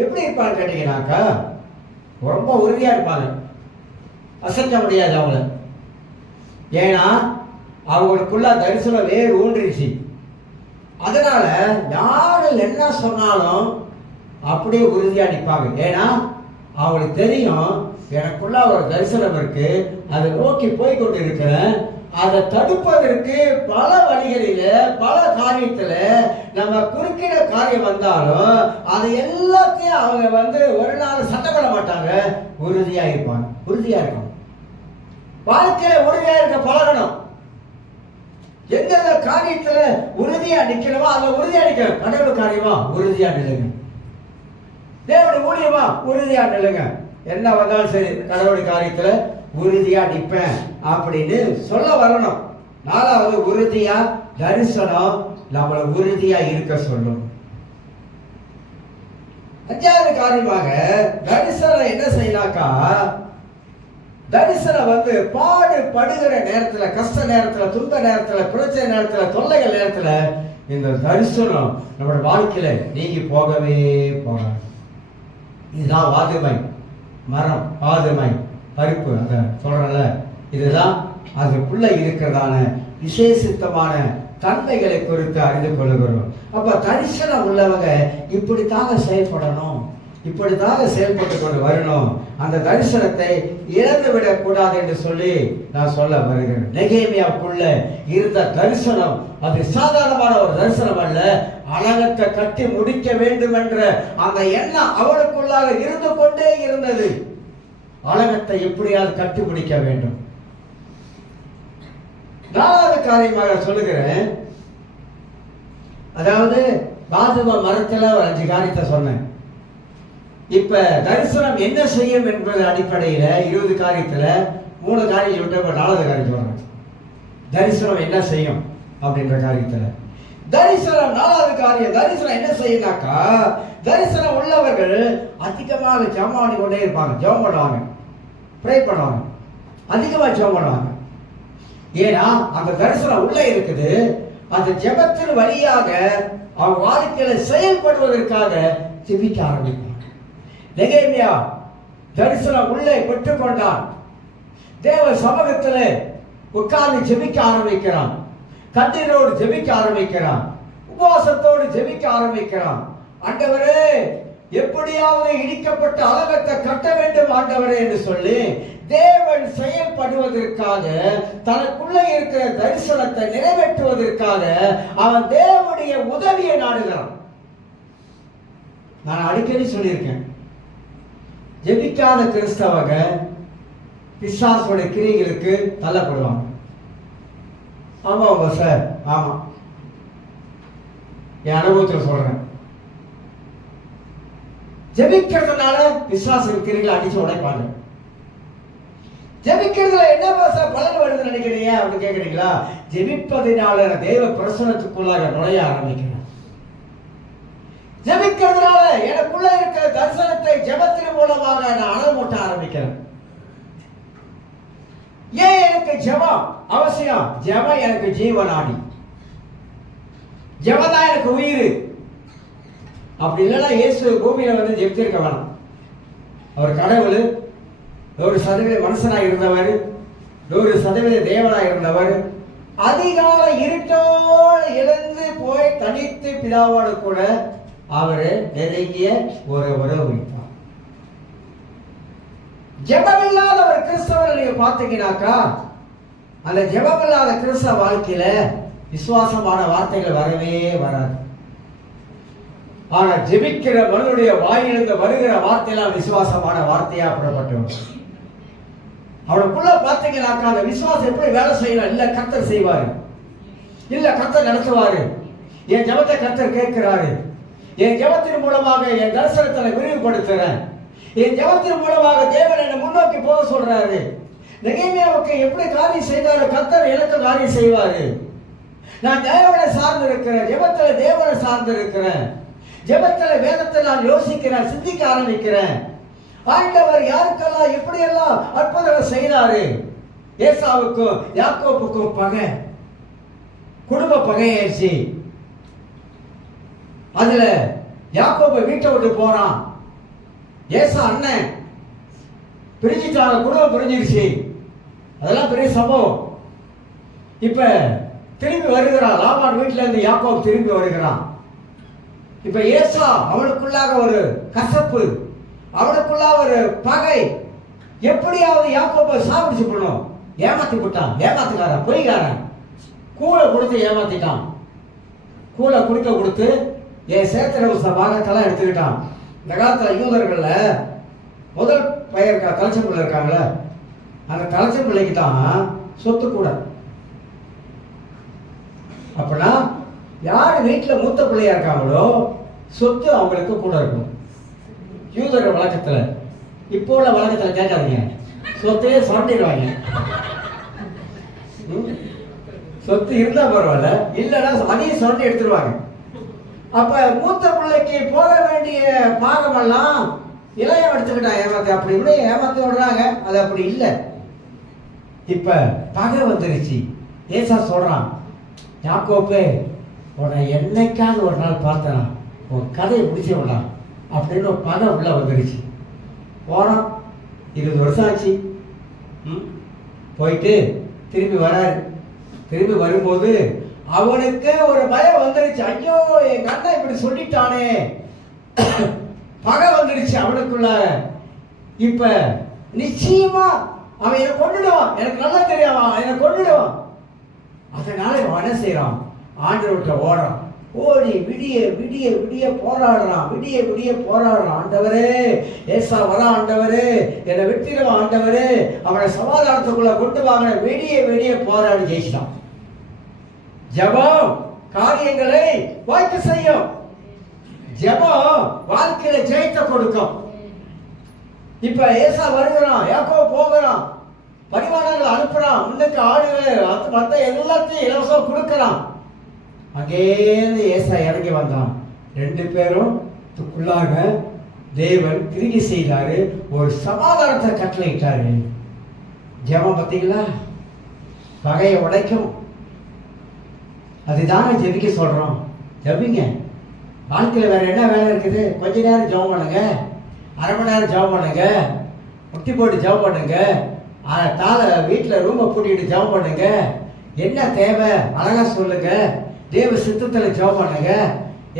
எப்படி இருப்பாங்க கேட்டீங்கன்னாக்கா, ரொம்ப உறுதியா இருப்பாங்க, அசைக்க முடியாது அவங்கள. ஏன்னா அவங்களுக்குள்ள தரிசனம் வேறு ஊன்றிச்சு. அதனால யாரு என்ன சொன்னாலும் அப்படியே உறுதியா நிற்பாங்க. ஏன்னா அவங்களுக்கு தெரியும், எனக்குள்ள ஒரு தரிசனம் இருக்கு, அதை நோக்கி போய்கொண்டு இருக்கிறேன். அதை தடுப்பதற்கு பல வழிகளில, பல காரியத்துல நம்ம குறுக்கிட காரியம் வந்தாலும் அதை எல்லாத்தையும் அவங்க வந்து ஒரு நாள் சண்டை மாட்டாங்க, உறுதியா இருப்பாங்க. உறுதியா இருக்கும். வாழ்க்கையில உறுதியா இருக்க பழகணும். எந்த காரியத்துல உறுதியா நிக்கணுமோ அதுல உறுதியா நிக்கணும். கடவுள் காரியமா உறுதியா நில்லுங்க, தேவனுடைய ஊழியமா உறுதியா நில்லுங்க. என்ன வந்தாலும் சரி, கடவுள் காரியத்துல உறுதியா நிற்பேன் அப்படின்னு சொல்ல வரணும். நாலாவது, உறுதியா தரிசனம் நம்மளை உறுதியா இருக்க சொல்லும். அஞ்சாவது காரியமாக தரிசனம் என்ன செய்யலாக்கா, தரிசனம் வந்து பாடுபடுகிற நேரத்துல, கஷ்ட நேரத்துல, துன்ப நேரத்துல, பிரச்சனை நேரத்துல, தொல்லைகள் நேரத்துல இந்த தரிசனம் நம்மளோட வாழ்க்கையில நீங்கி போகவே போகாது. இதுதான் வாதுமை மரம், வாதுமை பருப்பு, அந்த சொல்றல, இதுதான் அதுக்குள்ள இருக்கிறதான விசேஷித்தமான தன்மைகளை குறித்து அறிந்து கொள்ளுகிறோம். அப்ப தரிசனம் உள்ளவங்க இப்படித்தாக செயல்படணும், இப்படித்தாக செயல்பட்டு கொண்டு வரணும். அந்த தரிசனத்தை இழந்து விடக்கூடாது என்று சொல்லி நான் சொல்ல வருகிறேன். நெகேமியாவுக்குள்ள இருந்த தரிசனம் அது சாதாரணமான ஒரு தரிசனம் அல்ல. அலங்கத்தை கட்டி முடிக்க வேண்டும் என்ற அந்த எண்ணம் அவளுக்குள்ளாக இருந்து கொண்டே இருந்தது. அலங்கத்தை எப்படியாவது கட்டி முடிக்க வேண்டும். நாலாவது காரியமாக சொல்லுகிறேன், அதாவது பாதுவ மரத்துல ஒரு 5 காரியத்தை சொன்னேன். இப்ப தரிசனம் என்ன செய்யும் என்பது அடிப்படையில 20 காரியத்துல 3 காரியம் சொல்லிட்டு 4வது காரியம் சொல்றேன். தரிசனம் என்ன செய்யும் அப்படின்ற காரியத்துல தரிசனம் 4வது காரியம். தரிசனம் என்ன செய்யுனாக்கா, தரிசனம் உள்ளவர்கள் அதிகமாக ஜெபம் பண்ணி கொண்டே இருப்பாங்க. ஜெபம் பண்ணுவாங்க, ப்ரே பண்ணுவாங்க, அதிகமாக ஜெபம் பண்ணுவாங்க. ஏன்னா அந்த தரிசனம் உள்ள இருக்குது. அந்த ஜெபத்தின் வழியாக அவங்க வாழ்க்கையில செயல்படுவதற்காக ஜெபிக்க ஆரம்பிப்பாங்க. நெகேமியா தரிசனம் உள்ளே பெற்றுக்கொண்டான். தேவ சமூகத்தில் உட்கார்ந்து ஜெபிக்க ஆரம்பிக்கிறான். கண்ணீரோடு ஜெபிக்க ஆரம்பிக்கிறான். உபவாசத்தோடு ஜெபிக்க ஆரம்பிக்கிறான். ஆண்டவரே, எப்படியாவது இடிக்கப்பட்ட அலங்கத்தை கட்ட வேண்டும் ஆண்டவரே என்று சொல்லி தேவன் செயல்படுவதற்காக, தனக்குள்ள இருக்கிற தரிசனத்தை நிறைவேற்றுவதற்காக அவன் தேவனுடைய உதவியை நாடுகிறான். நான் அடிக்கடி சொல்லியிருக்கேன், ஜெபிக்காத கிறிஸ்தவங்க பிசாசுடைய கிரியைகளுக்கு தள்ளப்படுவாங்க. ஆமாம் சார், ஆமாம், என் அனுபவத்தில் சொல்றேன். ஜெபிக்கிறதுனால பிசாசு கிரியைகளை அடிச்சு உடைப்பாங்க. ஜெபிக்கிறதுல என்ன பலன் வருதுன்னு நினைக்கிறீங்க அப்படின்னு கேட்குறீங்களா? ஜெபிப்பதினால தேவ பிரசனத்துக்குள்ளாக நுழைய ஆரம்பிக்கிறேன். ஜெபிக்கிறதுனால எனக்குள்ள இருக்கிற தரிசனத்தை ஜெபத்தின் மூலமாக நான் அனல் மூட்ட ஆரம்பிக்கிறேன். ஏன் எனக்கு ஜெபம் அவசியம்? ஜெபம் எனக்கு ஜீவனாடி, ஜெபம் தான் எனக்கு உயிர். அப்படி இல்லைன்னா இயேசு பூமியில வந்து ஜெபிச்சிருக்க வேணாம். அவர் கடவுள், 100% மனுஷனாக இருந்தவர், 100% தேவனாக இருந்தவர். அதிகாலை இருட்டோடு எழுந்து போய் தனித்து பிதாவோடு கூட அவரு நெருங்கிய ஒரு உறவு வைத்தார். ஜெபமில்லாத ஒரு கிறிஸ்தவரை நீங்க பார்த்தீங்கன்னாக்கா, அந்த ஜெபமில்லாத கிறிஸ்தவ வாழ்க்கையில விசுவாசமான வார்த்தைகள் வரவே வராது. ஆனா ஜெபிக்கிற மனுடைய வாயிலிருந்து வருகிற வார்த்தையெல்லாம் விசுவாசமான வார்த்தையா புறப்பட்டு அவனுக்குள்ள பார்த்தீங்கன்னாக்கா அந்த விசுவாசம் எப்படி வேலை செய்யலாம்? இல்ல கர்த்தர் செய்வாரு, இல்ல கர்த்தர் நடத்துவாரு, என் ஜெபத்தை கர்த்தர் கேட்கிறாரு, என் ஜெபத்தின் மூலமாக என் தரிசனத்தை விரிவுபடுத்துறேன், என் ஜெபத்தின் மூலமாக தேவன் என்னை முன்னோக்கி போக சொல்றாரு. நெகேமியாவுக்கு எப்படி காரியம் செய்தாரு, கர்த்தர் எனக்கு காரியம் செய்வாரு. நான் தேவனை சார்ந்து இருக்கிறேன், ஜெபத்துல தேவனை சார்ந்து இருக்கிறேன், ஜெபத்துல வேதத்தை நான் யோசிக்கிறேன், சிந்திக்க ஆரம்பிக்கிறேன். ஆண்டவர் யாருக்கெல்லாம் எப்படியெல்லாம் அற்புதங்களை செய்தாரு. ஏசாவுக்கும் யாக்கோப்புக்கும் பகை, குடும்ப பகையாச்சு. அதுல யாக்கோபை வீட்டை விட்டு போறான். ஏசா அண்ணன் பிரிஞ்சிட்டாங்க, குடும்பம் பிரிஞ்சிருச்சு. அதெல்லாம் பெரிய சம்பவம். இப்ப திரும்பி வருகிறான், லாபான் வீட்டுல இருந்து யாக்கோப் திரும்பி வருகிறான். இப்ப ஏசா அவனுக்குள்ளாக ஒரு கசப்பு, அவனுக்குள்ளாக ஒரு பகை. எப்படியாவது யாக்கோபை சாப்பிடுச்சு பண்ணும். ஏமாத்தி விட்டான், ஏமாத்துக்காரன், பொய்காரன். கூளை கொடுத்து ஏமாத்திட்டான். கூளை கொடுத்து என் சேத்திர பாகத்தெல்லாம் எடுத்துக்கிட்டான். இந்த காலத்துல யூதர்கள்ல முதல் பையன் தலைச்சம்பிள்ளை இருக்காங்களே, அந்த தலைச்சம்பிள்ளைக்கு தான் சொத்து கூட. அப்படின்னா யார் வீட்டில் மூத்த பிள்ளையா இருக்காங்களோ சொத்து அவங்களுக்கு கூட இருக்கும். யூதர்கள் வழக்கத்துல, இப்போ உள்ள வழக்கத்துல கேட்காதீங்க, சொத்தையே சுரண்டிடுவாங்க. சொத்து இருந்தா பரவாயில்ல, இல்லைன்னா அதையும் சுரண்டி எடுத்துருவாங்க. அப்ப மூத்த பிள்ளைக்கு போக வேண்டிய பாகமெல்லாம் இளைய எடுத்துக்கிட்டான், ஏமாத்தி அப்படி இப்படி ஏமாத்தி விடுறாங்க. அது அப்படி இல்லை. இப்ப பகை வந்துருச்சு. ஏசா சொல்றான், யாக்கோப்பே உன்னை என்னைக்காவது ஒரு நாள் பார்த்தனா உன் கதையை முடிச்சு விடலாம் அப்படின்னு ஒரு பகை உள்ள வந்துருச்சு. போறான், 20 வருஷம் ஆச்சு. போயிட்டு திரும்பி வராரு. திரும்பி வரும்போது அவனுக்கு ஒரு பயம் வந்துருச்சு. ஐயோ, எங்க அண்ணன் இப்படி சொல்லிட்டானே, பகை வந்துருச்சு அவனுக்குள்ள. இப்ப நிச்சயமா அவன் என்னை கொண்டுடுவான், எனக்கு நல்லா தெரியும், என்னை கொண்டுடுவான். அதனால அவன் என்ன செய்யறான், ஆண்டவர்கிட்ட ஓடுறான். ஓடி விடிய விடிய விடிய போராடுறான், விடிய விடிய போராடுறான். ஆண்டவரே, ஏசா வரா, ஆண்டவரே என்னை வெற்றிடுவான், ஆண்டவரே அவனை சமாதானத்துக்குள்ள கொண்டு வாங்க. விடிய விடிய போராடி ஜெயிச்சிட்டான். ஜெபம் காரியங்களை வாய்க்க செய்யும். ஜெபம் வாழ்க்கையில ஜெயித்த கொடுக்கும். இப்ப ஏசா வருகிறான், யாக்கோபு போகிறான். பரிமாணங்கள் அனுப்புறான், முன்னுக்கு ஆடுகள் மற்ற எல்லாத்தையும் இலவசம் கொடுக்கறான். அங்கேருந்து ஏசா இறங்கி வந்தான். 2 பேரும் துக்குள்ளாக தேவன் கிரியை செய்தாரு, ஒரு சமாதானத்தை கட்டளையிட்டாரு. ஜெபம் பார்த்தீங்களா, பகையை உடைக்கும். அதுதாங்க ஜெபிக்க சொல்றோம். ஜெபிங்க. வாழ்க்கையில் வேற என்ன வேலை இருக்குது? கொஞ்ச நேரம் ஜெபம் பண்ணுங்க, அரை மணி நேரம் ஜெபம் பண்ணுங்க, முட்டி போட்டு ஜெபம் பண்ணுங்க, வீட்டில் ரூமை பூட்டிட்டு ஜெபம் பண்ணுங்க. என்ன தேவை அழகா சொல்லுங்க. தேவ சித்தத்தில் ஜெபம் பண்ணுங்க.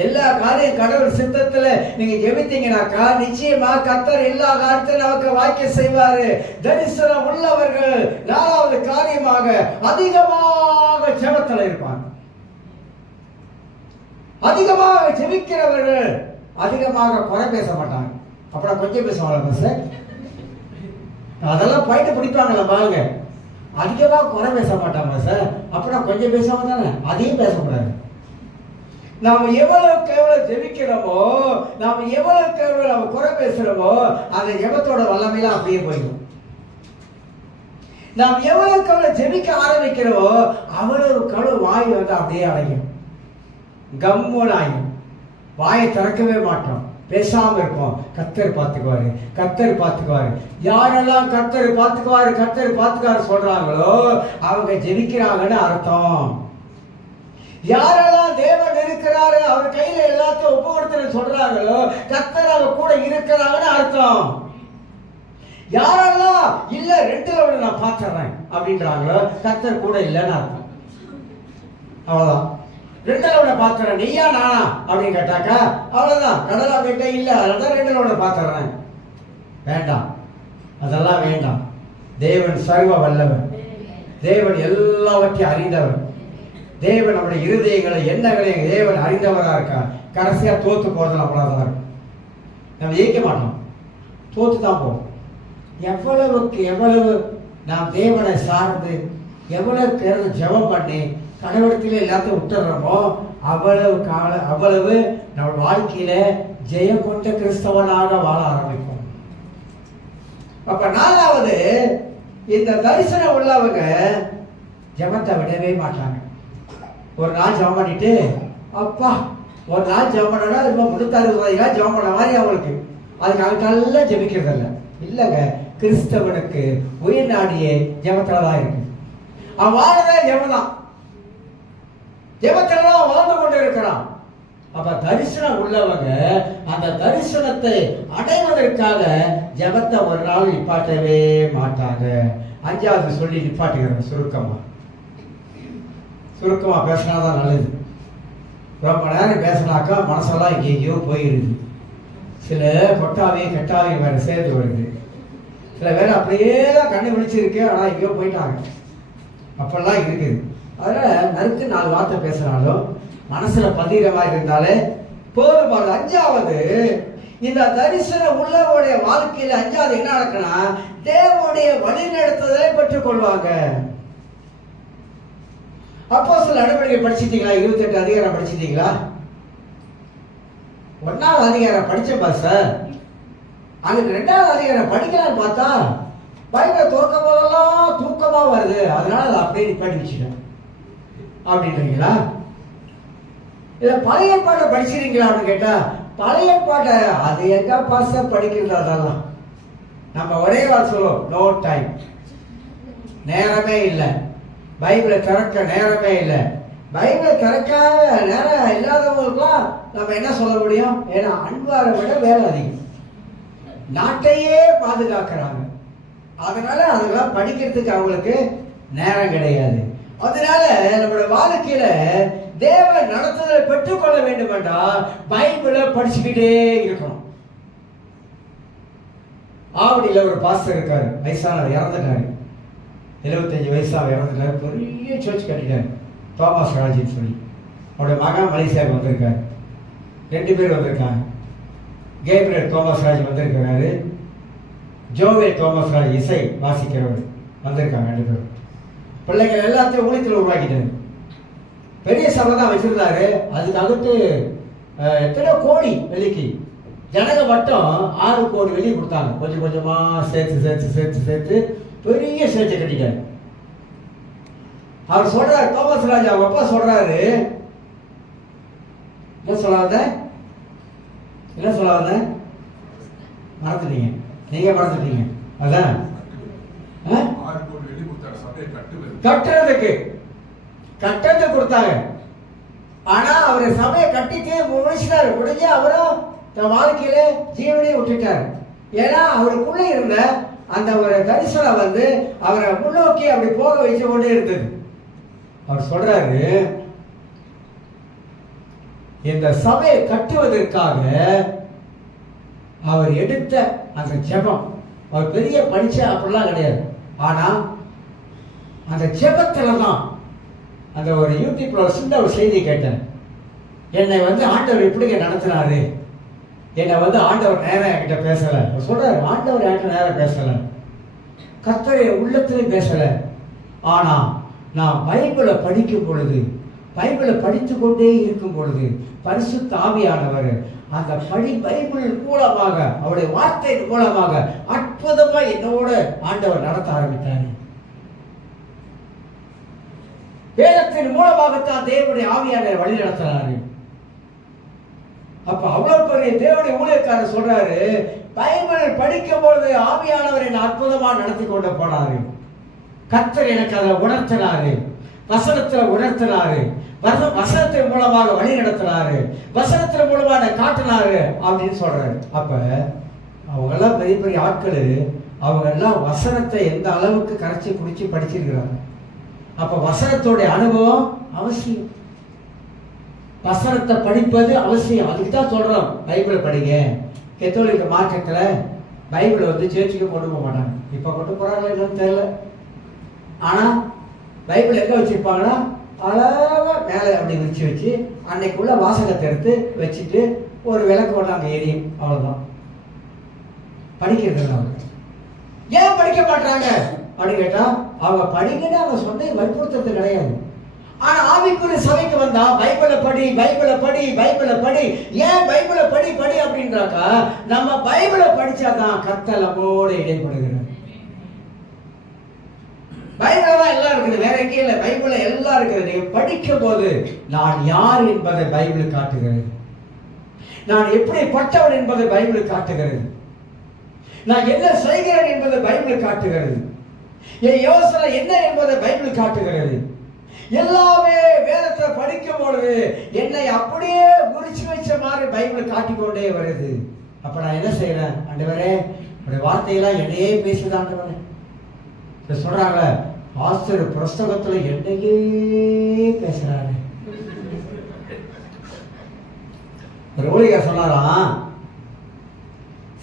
எல்லா காரியம் கடவுள் சித்தத்துல நீங்க ஜெபித்தீங்கன்னாக்கா நிச்சயமா கர்த்தர் எல்லா காரியத்தையும் நமக்கு வாக்கிய செய்வாரு. தரிசனம் உள்ளவர்கள் 4வது காரியமாக அதிகமாக ஜெபத்துல இருப்பாங்க. அதிகமாக ஜெபிக்கிறவர்கள் அதிகமாக குறை பேச மாட்டாங்க. அப்புறம் கொஞ்சம் பேசுவாங்க சார், அதெல்லாம் போயிட்டு பிடிப்பாங்களா பாருங்க. அதிகமாக குறை பேச மாட்டாங்க சார், அப்புறம் கொஞ்சம் பேசாம தானே, அதையும் பேசக்கூடாது. நாம் எவ்வளவுக்கு எவ்வளவு ஜெபிக்கிறோமோ, நாம் எவ்வளவுக்கு எவ்வளவு நம்ம குறை பேசுறோமோ, அந்த ஜெபத்தோட வல்லமையெல்லாம் அப்படியே போயிடும். நாம் எவ்வளவுக்கு எவ்வளவு ஜெபிக்க ஆரம்பிக்கிறோமோ அவ்வளவுக்கு அவ்வளவு வாய் வந்து அப்படியே அடையும், கம்முன்னு ஆகும். வாயை திறக்கவே மாட்டோம், பேசாம இருப்போம். கர்த்தர் பார்த்துக்குவாரு, கர்த்தர் பார்த்துக்குவாரு. யாரெல்லாம் கர்த்தர் பார்த்துக்குவாரு கர்த்தர் பார்த்துக்குவாரு சொல்றாங்களோ அவங்க ஜெபிக்கிறாங்கன்னு அர்த்தம். யாரெல்லாம் தேவன் இருக்கிறாரு, அவர் கையில எல்லாத்தையும் ஒப்பு கொடுத்து சொல்றாங்களோ கர்த்தர் அவர் கூட இருக்கிறாங்கன்னு அர்த்தம். யாரெல்லாம் இல்ல 2ல நான் பார்த்துறேன் அப்படின்றாங்களோ கர்த்தர் கூட இல்லைன்னு அர்த்தம். அவ்வளவுதான். 2ல பார்த்துறேன், நீயா நானா அப்படின்னு கேட்டாக்கா அவ்வளவுதான். கடலா கேட்ட இல்ல, அதான் 2ல பார்த்துறேன். வேண்டாம், அதெல்லாம் வேண்டாம். தேவன் சர்வ வல்லவன், தேவன் எல்லாவற்றையும் அறிந்தவர், தேவன் நம்முடைய இருதயங்களை எண்ணங்களை தேவன் அறிந்தவராக இருக்கார். கடைசியா தோத்து போறதுல அவ்வளவுதான் இருக்கும். நம்ம ஜெயிக்க மாட்டோம், தோத்து தான் போவோம். எவ்வளவுக்கு எவ்வளவு நாம் தேவனை சார்ந்து எவ்வளவு ஜெபம் பண்ணி கடவுளத்திலே எல்லாத்தையும் விட்டுறோமோ அவ்வளவு நம்ம வாழ்க்கையில ஜெயம் கொண்ட கிறிஸ்தவனாக வாழ ஆரம்பிக்கும். அப்ப 4வது, இந்த தரிசனம் உள்ளவங்க ஜெபத்தை விடவே மாட்டாங்க. ஒரு நாள் ஜெபம் பண்ணிட்டு அப்பா ஒரு நாள் ஜெபம் பண்ணா இப்போ 360 ஜெபம் பண்ண மாதிரி அவங்களுக்கு அதுக்கு அதுக்கெல்லாம் ஜெபிக்கிறதில்ல. இல்லைங்க, கிறிஸ்தவனுக்கு உயிர் நாடியே ஜெபத்துல தான் இருக்கு. அவன் வாழவே ஜெபம், ஜெபத்துல தான் வாழ்ந்து கொண்டு இருக்கிறான். அப்ப தரிசனம் உள்ளவங்க அந்த தரிசனத்தை அடைவதற்காக ஜெபத்தை ஒரு நாள் நிப்பாட்டவே மாட்டாங்க. 5வது சொல்லி நிப்பாட்டுகிறேன். சுருக்கமா பேசினாதான் நல்லது. ரொம்ப நேரம் பேசினாக்கா மனசெல்லாம் எங்கேயோ போயிருது. சில கொட்டாவையும் கெட்டாவையும் வேற சேர்ந்து வருது. சில பேர் அப்படியே தான் கண்ணு விழிச்சிருக்கு, ஆனா எங்கேயோ போயிட்டாங்க. அப்பெல்லாம் இருக்குது. அதில் நறுக்கு 4 வார்த்தை பேசினாலும் மனசுல பதிகிற மாதிரி இருந்தாலே போதுமானது. 5வது, இந்த தரிசனம் உள்ளவருடைய வாழ்க்கையில 5வது என்ன நடக்குன்னா தேவனுடைய வழிநடத்துதலை பெற்றுக் கொள்வாங்க. அப்போஸ்தலர் நடவடிக்கை படிச்சிட்டீங்களா? 28 அதிகாரம் படிச்சிட்டீங்களா? 1வது அதிகாரம் படிச்சப்பா சார், அதுக்கு 2வது அதிகாரம் படிக்கலான்னு பார்த்தா பைபிளை துறக்க போதெல்லாம் தூக்கமா வருது, அதனால அதை அப்படியே நிப்பாட்டி வச்சுட்டேன் அப்படின்றீங்களா? இல்ல பழைய பாட்டை படிச்சிருக்கீங்களா அப்படின்னு கேட்டா பழைய பாட்டை அது எங்க பாச படிக்கிறது. அதெல்லாம் நம்ம ஒரே வார்த்தை சொல்லுவோம், நோ டைம், நேரமே இல்லை. பைபிளை திறக்க நேரமே இல்லை. பைபிளை திறக்காத நேரம் இல்லாதவங்களுக்குலாம் நம்ம என்ன சொல்ல முடியும்? ஏன்னா அன்பாரை விட வேலை அதிகம், நாட்டையே பாதுகாக்கிறாங்க. அதனால அதெல்லாம் படிக்கிறதுக்கு அவங்களுக்கு நேரம் கிடையாது. அதனால நம்மளோட வாழ்க்கையில தேவ நடத்துதலை பெற்றுக்கொள்ள வேண்டும் என்றால் பைபிளை படிச்சுக்கிட்டே இருக்கணும். ஆவடியில் ஒரு பாஸ்டர் இருக்காரு, வயசானவர், இறந்துட்டாரு. 75 வயசாக இறந்துட்டாரு. பெரிய சர்ச் கட்டிட்டாரு, தோமஸ் ராஜின்னு சொல்லி. அவருடைய மகன் மலேசியாவுக்கு வந்திருக்காரு. 2 பேர் வந்திருக்காங்க. கேப்ரியல் தோமஸ் ராஜ் வந்திருக்கிறாரு, ஜோவேல் தோமஸ் ராஜ் இசை வாசிக்கிறவர் வந்திருக்காங்க. 2 பேரும் பிள்ளைகள் எல்லாத்தையும் ஊழியத்தில் உருவாக்கிட்டாரு. பெரிய சபை தான் வச்சிருந்தாரு. அதுக்கு அடுத்து எத்தனை கோடி வெள்ளிக்கு ஜனங்க மட்டும் 6 கோடி வெள்ளி கொடுத்தாங்க. கொஞ்சம் கொஞ்சமா சேர்த்து சேர்த்து சேர்த்து சேர்த்து பெரிய ஸ்டேஜை கட்டிட்டார். அவர் சொல்றாரு, தோமஸ் ராஜா அவங்க அப்பா சொல்றாரு, என்ன சொல்ல வந்த மறந்துட்டீங்க, நீங்க மறந்துட்டீங்க. அதான் கட்டத்தை கொடுத்தாங்க. ஆனா அவரு சபையை கட்டிட்டு முடிச்சிட்டாரு. முடிஞ்சு அவரும் தன் வாழ்க்கையில ஜீவனையும் விட்டுட்டாரு. ஏன்னா அவருக்குள்ள இருந்த அந்த ஒரு தரிசனம் அவரை முன்னோக்கி அப்படி போக வச்சு கொண்டே இருந்தது. அவர் சொல்றாரு, இந்த சபையை கட்டுவதற்காக அவர் எடுத்த அந்த ஜெபம், அவர் பெரிய படிச்ச அப்படிலாம் கிடையாது. ஆனா அந்த ஜெபத்துல தான் அந்த ஒரு யூடியூப்ல ஒரு சின்ன ஒரு செய்தி கேட்டேன். என்னை ஆண்டவர் எப்படிங்க நடத்தினாரு, என்னை ஆண்டவர் நேரம் என்கிட்ட பேசல. சொல்றாரு, ஆண்டவர் என்கிட்ட நேரம் பேசல, கர்த்தருடைய உள்ளத்திலும் பேசல. ஆனா நான் பைபிளை படிக்கும் பொழுது, பைபிளை படித்து கொண்டே இருக்கும் பொழுது பரிசுத்த ஆவியானவர் அந்த பைபிள் மூலமாக, அவருடைய வார்த்தை மூலமாக அற்புதமா என்னோட ஆண்டவர் நடத்த ஆரம்பித்தார். வேதத்தின் மூலமாகத்தான் தேவனுடைய ஆவியானவர் வழி நடத்துறாரு. அப்ப அவ்வளவு பெரிய தேவனுடைய ஊழியக்காரர் சொல்றாரு, பைபிளை படிக்கும் பொழுது ஆவியானவர் என்னை அற்புதமா நடத்தி கொண்டு போனாரு. கர்த்தர் எனக்கு அதை உணர்த்தினாரு, வசனத்துல உணர்த்தினாரு, வசனத்தின் மூலமாக வழி நடத்தினாரு, வசனத்தின் மூலமாக காட்டினாரு அப்படின்னு சொல்றாரு. அப்ப அவங்க எல்லாம் பெரிய பெரிய ஆட்கள், அவங்க எல்லாம் வசனத்தை எந்த அளவுக்கு கரைச்சி குடிச்சு படிச்சிருக்கிறாங்க. அப்ப வசனத்தோடைய அனுபவம் அவசியம், வசனத்தை படிப்பது அவசியம். அதுக்கு தான் சொல்றோம், பைபிளை படிங்க. கத்தோலிக்க மார்க்கெட்ல பைபிளை சேர்ச்சுக்கு கொண்டு போக மாட்டாங்க. இப்ப கொண்டு போறாங்க என்னன்னு தெரியல. ஆனா பைபிள் எங்க வச்சிருப்பாங்கன்னா அழகா மேலே அப்படி விரிச்சு வச்சு அன்னைக்குள்ள வாசகத்தை எடுத்து வச்சுட்டு ஒரு விளக்கு கொண்டாங்க எரியும், அவ்வளவுதான். படிக்கிறது அவங்க ஏன் படிக்க மாட்டாங்க அப்படின்னு கேட்டா, அவங்க படிக்கன்னு அவங்க சொன்ன வற்புறுத்துறது கிடையாது. ஆனா ஆவிக்குரிய சபைக்கு வந்தா பைபிளை படி, பைபிளை படி, பைபிளை படி. ஏன் பைபிளை படி படி அப்படின்றாக்கா, நம்ம பைபிளை படிச்சாதான் கர்த்தர் நம்மோடு இடைப்படுகிறார். பைபிள் தான் எல்லாம் இருக்குது, வேற எங்கேயும் இல்லை. பைபிள் எல்லாம் இருக்குது. நீங்க படிக்கும் போது நான் யார் என்பதை பைபிள் காட்டுகிறது, நான் எப்படிப்பட்டவன் என்பதை பைபிள் காட்டுகிறது, நான் என்ன செய்கிறேன் என்பதை பைபிள் காட்டுகிறது, என் யோசனை என்ன என்பதை பைபிள் காட்டுகிறது. எல்லாமே வேதத்தை படிக்கும் பொழுது என்னை அப்படியே குறிச்சு வச்ச மாதிரி பைபிள் காட்டிக்கொண்டே வருது. அப்ப நான் என்ன செய்யறேன், ஆண்டவரே உடைய வார்த்தையெல்லாம் என்னையே பேசுது ஆண்டவரே. சொல்றாங்க, ஆஸ்தர் புஸ்தகத்துல என்னையே பேசுறாரு. ஒரு ஊழியர் சொன்னாராம்,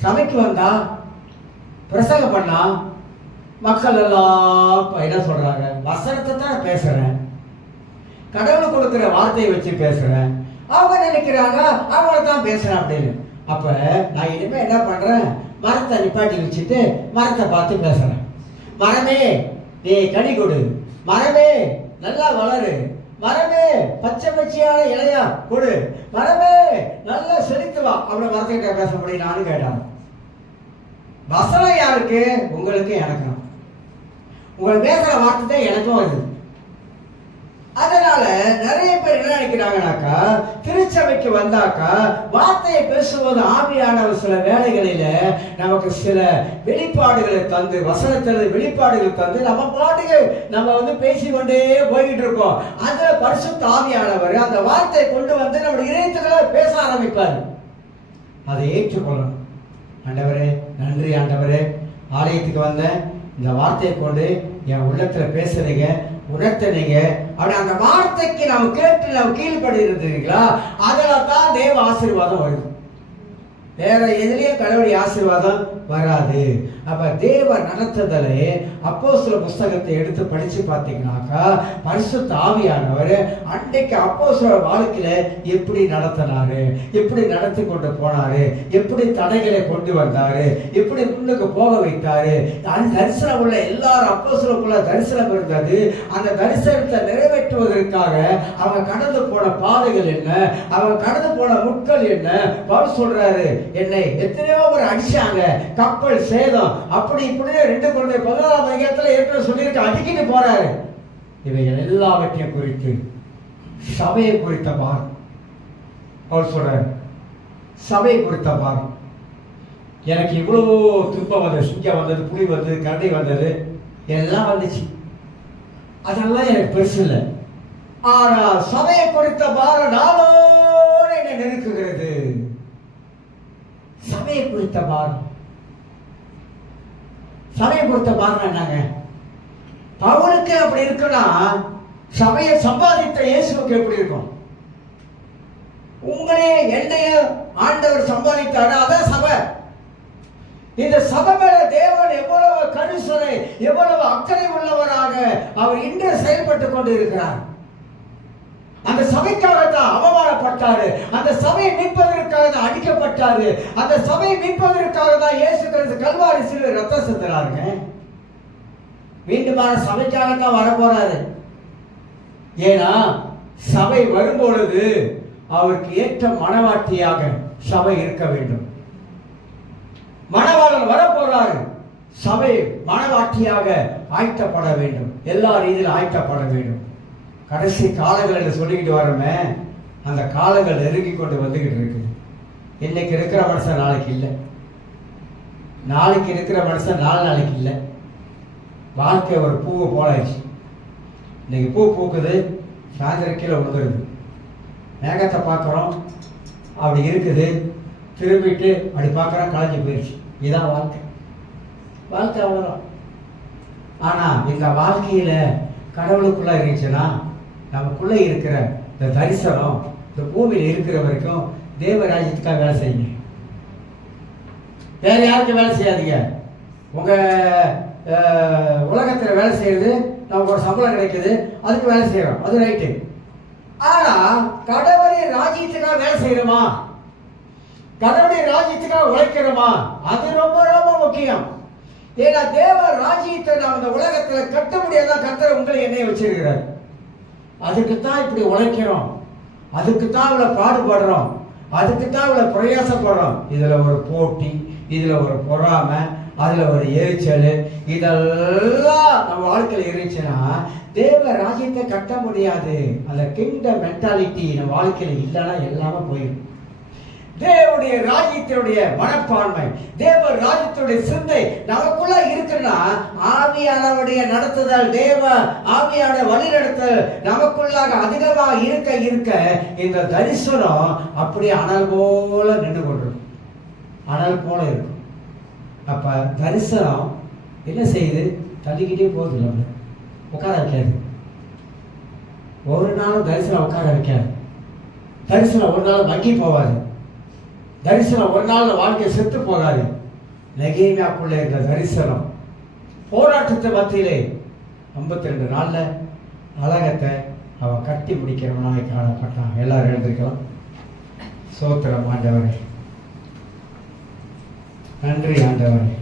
சபைக்கு வந்தா பிரசங்கம் பண்ணா மக்கள் எல்லாம் என்ன சொல்றாங்க, வசனத்தை தான் பேசுறேன், கடவுள் கொடுக்கிற வார்த்தையை வச்சு பேசுறேன், அவங்க நினைக்கிறாங்க அவங்கள தான் பேசுறேன் அப்படின்னு. அப்ப நான் இனிமே என்ன பண்றேன், மரத்தை நிப்பாட்டி வச்சுட்டு மரத்தை பார்த்து பேசுறேன். மரமே நீ கனி கொடு, மரமே நல்லா வளரு, மரமே பச்சை பச்சையான இலையா கொடு, மரமே நல்லா செழித்து வா அப்படி மரத்துக்கிட்ட பேச முடியும். நானும் கேட்டான், வசனம் யாருக்கு, உங்களுக்கு எனக்கும். உங்களுக்கு பேசுற வார்த்தை தான் எனக்கும் வருது. அதனால நிறைய பேர் என்ன நினைக்கிறாங்கனாக்கா, திருச்சபைக்கு வந்தாக்கா வார்த்தையை பேசும்போது ஆவியானவர் சில வேலைகளில நமக்கு சில வெளிப்பாடுகளை தந்து, வசனத்தில் வெளிப்பாடுகள் தந்து நம்ம பாட்டுக்கு நம்ம பேசிக்கொண்டே போய்கிட்டு இருக்கோம். அதுல பரிசுத்த ஆவியானவர் அந்த வார்த்தையை கொண்டு நம்முடைய இதயத்துக்குள்ள பேச ஆரம்பிப்பார். அதை ஏற்றுக்கொள்ளணும். ஆண்டவரே நன்றி ஆண்டவரே, ஆலயத்துக்கு வந்தேன், இந்த வார்த்தையை கொண்டு என் உள்ளத்துல பேசுறீங்க, உணர்த்தனீங்க அப்படி அந்த வார்த்தைக்கு நாம் கேட்டு நாம் கீழ்படுகிறீங்களா, அதில் தான் தேவ ஆசீர்வாதம் வருது. வேற எதுலயும் கடவுளுடைய ஆசீர்வாதம் வராது. அப்ப தேவ நடத்துதலே அப்போஸ்தல புஸ்தகத்தை எடுத்து படிச்சு பார்த்தீங்கன்னாக்கா, பரிசுத்த ஆவியானவர் அன்றைக்கு அப்போஸ்தல வாழ்க்கையில எப்படி நடத்தினாரு, எப்படி நடத்தி கொண்டு போனாரு, எப்படி தடைகளை கொண்டு வந்தாரு, எப்படி முன்னுக்கு போக வைத்தாரு. அந்த தரிசனம் உள்ள எல்லாரும் அப்போஸ்தலருக்குள்ள தரிசனம் இருந்தது. அந்த தரிசனத்தை நிறைவேற்றுவதற்காக அவங்க கடந்து போன பாதைகள் என்ன, அவங்க கடந்து போன முட்கள் என்ன. பவுல் சொல்றாரு, என்னை எத்தனையோ பேர் அடிச்சாங்க, கப்பல் சேதம், அப்படி இப்படி 2 Corinthians 14 ஏற்கனவே சொல்லியிருக்க அடிக்கிட்டு போறாரு. இவைகள் எல்லாவற்றையும் குறித்து சபையை குறித்த பாரம் அவர் சொல்றாரு. சபை குறித்த பாரம். எனக்கு இவ்வளோ துன்பம் வந்தது, சிங்கம் வந்தது, புலி வந்தது, கரடி வந்தது, எல்லாம் வந்துச்சு. அதெல்லாம் எனக்கு பெருசு இல்லை. ஆனால் சபையை குறித்த பாரம் நாளோடு என்னை நெருக்குகிறது. சபையை குறித்த பாரம். சபையை குறித்த பாரம் என்னங்க? பவுலுக்கு அப்படி இருக்குன்னா சபையை சம்பாதித்த இயேசுவுக்கு எப்படி இருக்கும்? உங்களே என்னைய ஆண்டவர் சம்பாதித்தாரு, அதான் சபை. இந்த சபை மேல தேவன் எவ்வளவு கரிசனை, எவ்வளவு அக்கறை உள்ளவராக அவர் இன்று செயல்பட்டு கொண்டு இருக்கிறார். அந்த சபைக்காகத்தான் அவமானப்பட்டாரு, அந்த சபையை மீட்பதற்காக தான் அடிக்கப்பட்டாரு, அந்த சபையை மீட்பதற்காக தான் இயேசு கிறிஸ்து கல்வாரி சிலுவையில் ரத்தம் சிந்துறாருங்க. மீண்டுமான சபைக்காகத்தான் வரப்போறாரு. ஏன்னா சபை வரும்பொழுது அவருக்கு ஏற்ற மனவாட்டியாக சபை இருக்க வேண்டும். மணவாளன் வரப்போறாரு, சபை மனவாட்டியாக ஆயத்தப்பட வேண்டும், எல்லா ரீதியில் ஆயத்தப்பட வேண்டும். கடைசி காலங்கள் என்று சொல்லிக்கிட்டு வரோமே, அந்த காலங்கள் நெருங்கி கொண்டு வந்துகிட்டு இருக்கு. இன்னைக்கு இருக்கிற மனுஷன் நாளைக்கு இல்லை, நாளைக்கு இருக்கிற மனுஷன் நாளைக்கு இல்லை. வாழ்க்கை ஒரு பூவை போலாச்சு. இன்னைக்கு பூ பூக்குது, சாயந்தரம் கீழே விழுந்துருது. மேகத்தை பார்க்குறோம், அப்படி இருக்குது, திரும்பிட்டு அப்படி பார்க்குறோம், களைஞ்சி போயிடுச்சு. இதுதான் வாழ்க்கை. வாழ்க்கை அவ்வளோதான். ஆனால் இந்த வாழ்க்கையில் கடவுளுக்குள்ளே இருந்துச்சுன்னா, நமக்குள்ளே இருக்கிற இந்த தரிசனம் இந்த பூமியில் இருக்கிற வரைக்கும் தேவராஜ்யத்துக்காக வேலை செய்யுங்க. வேறு யாருக்கும் வேலை செய்யாதீங்க. உங்கள் உலகத்தில் வேலை செய்கிறது, நமக்கு ஒரு சம்பளம் கிடைக்குது, அதுக்கு வேலை செய்கிறோம், அது ரைட்டு. ஆனால் கடவுளின் ராஜ்யத்துக்காக வேலை செய்கிறோமா, கடவுளுடைய ராஜ்யத்துக்காக உழைக்கிறோமா, அது ரொம்ப ரொம்ப முக்கியம். ஏன்னா தேவ ராஜ்யத்தை நாம் இந்த உலகத்தில் கட்ட முடியாதான் கர்த்தர் உங்களை என்னைய வச்சிருக்கிறார். அதுக்குத்தான் இப்படி உழைக்கிறோம், அதுக்குத்தான் இவ்வளோ பாடுபடுறோம், அதுக்குத்தான் இவ்வளோ பிரயாசப்படுறோம். இதில் ஒரு போட்டி, இதில் ஒரு பொறாமை, அதில் ஒரு எரிச்சல், இதெல்லாம் நம்ம வாழ்க்கையில் இருந்துச்சுன்னா தேவ ராஜ்யத்தை கட்ட முடியாது. அந்த கிங்டம் மென்டாலிட்டி நம்ம வாழ்க்கையில் இல்லைன்னா எல்லாமே போயிடும். தேவனுடைய ராஜ்யத்தினுடைய மனப்பான்மை, தேவ ராஜ்யத்தினுடைய சிந்தை நமக்குள்ள இருக்குன்னா ஆவியானவருடைய நடத்துதல், தேவ ஆவியான வழிநடத்தல் நமக்குள்ளாக அதிகமாக இருக்க இருக்க இந்த தரிசனம் அப்படியே அனல் போல நின்று கொண்டிருக்கும், அனல் போல இருக்கும். அப்ப தரிசனம் என்ன செய்யுது? தள்ளிக்கிட்டே போகுது, இல்லை உட்கார வைக்காது. ஒரு நாளும் தரிசனம் உட்கார வைக்காது. தரிசனம் ஒரு நாள் வங்கி போவாது. தரிசனம் ஒரு நாள் வாழ்க்கை செத்து போகாது. நெகேமியாக்குள்ளே இருந்த தரிசனம் போராட்டத்தை மத்தியிலே 52 நாள்ல அழகத்தை அவன் கட்டி முடிக்கிறவனாக காணப்பட்டான். எல்லாரும் எழுந்திருக்கலாம். சோத்திரம் ஆண்டவரே, நன்றி ஆண்டவரே.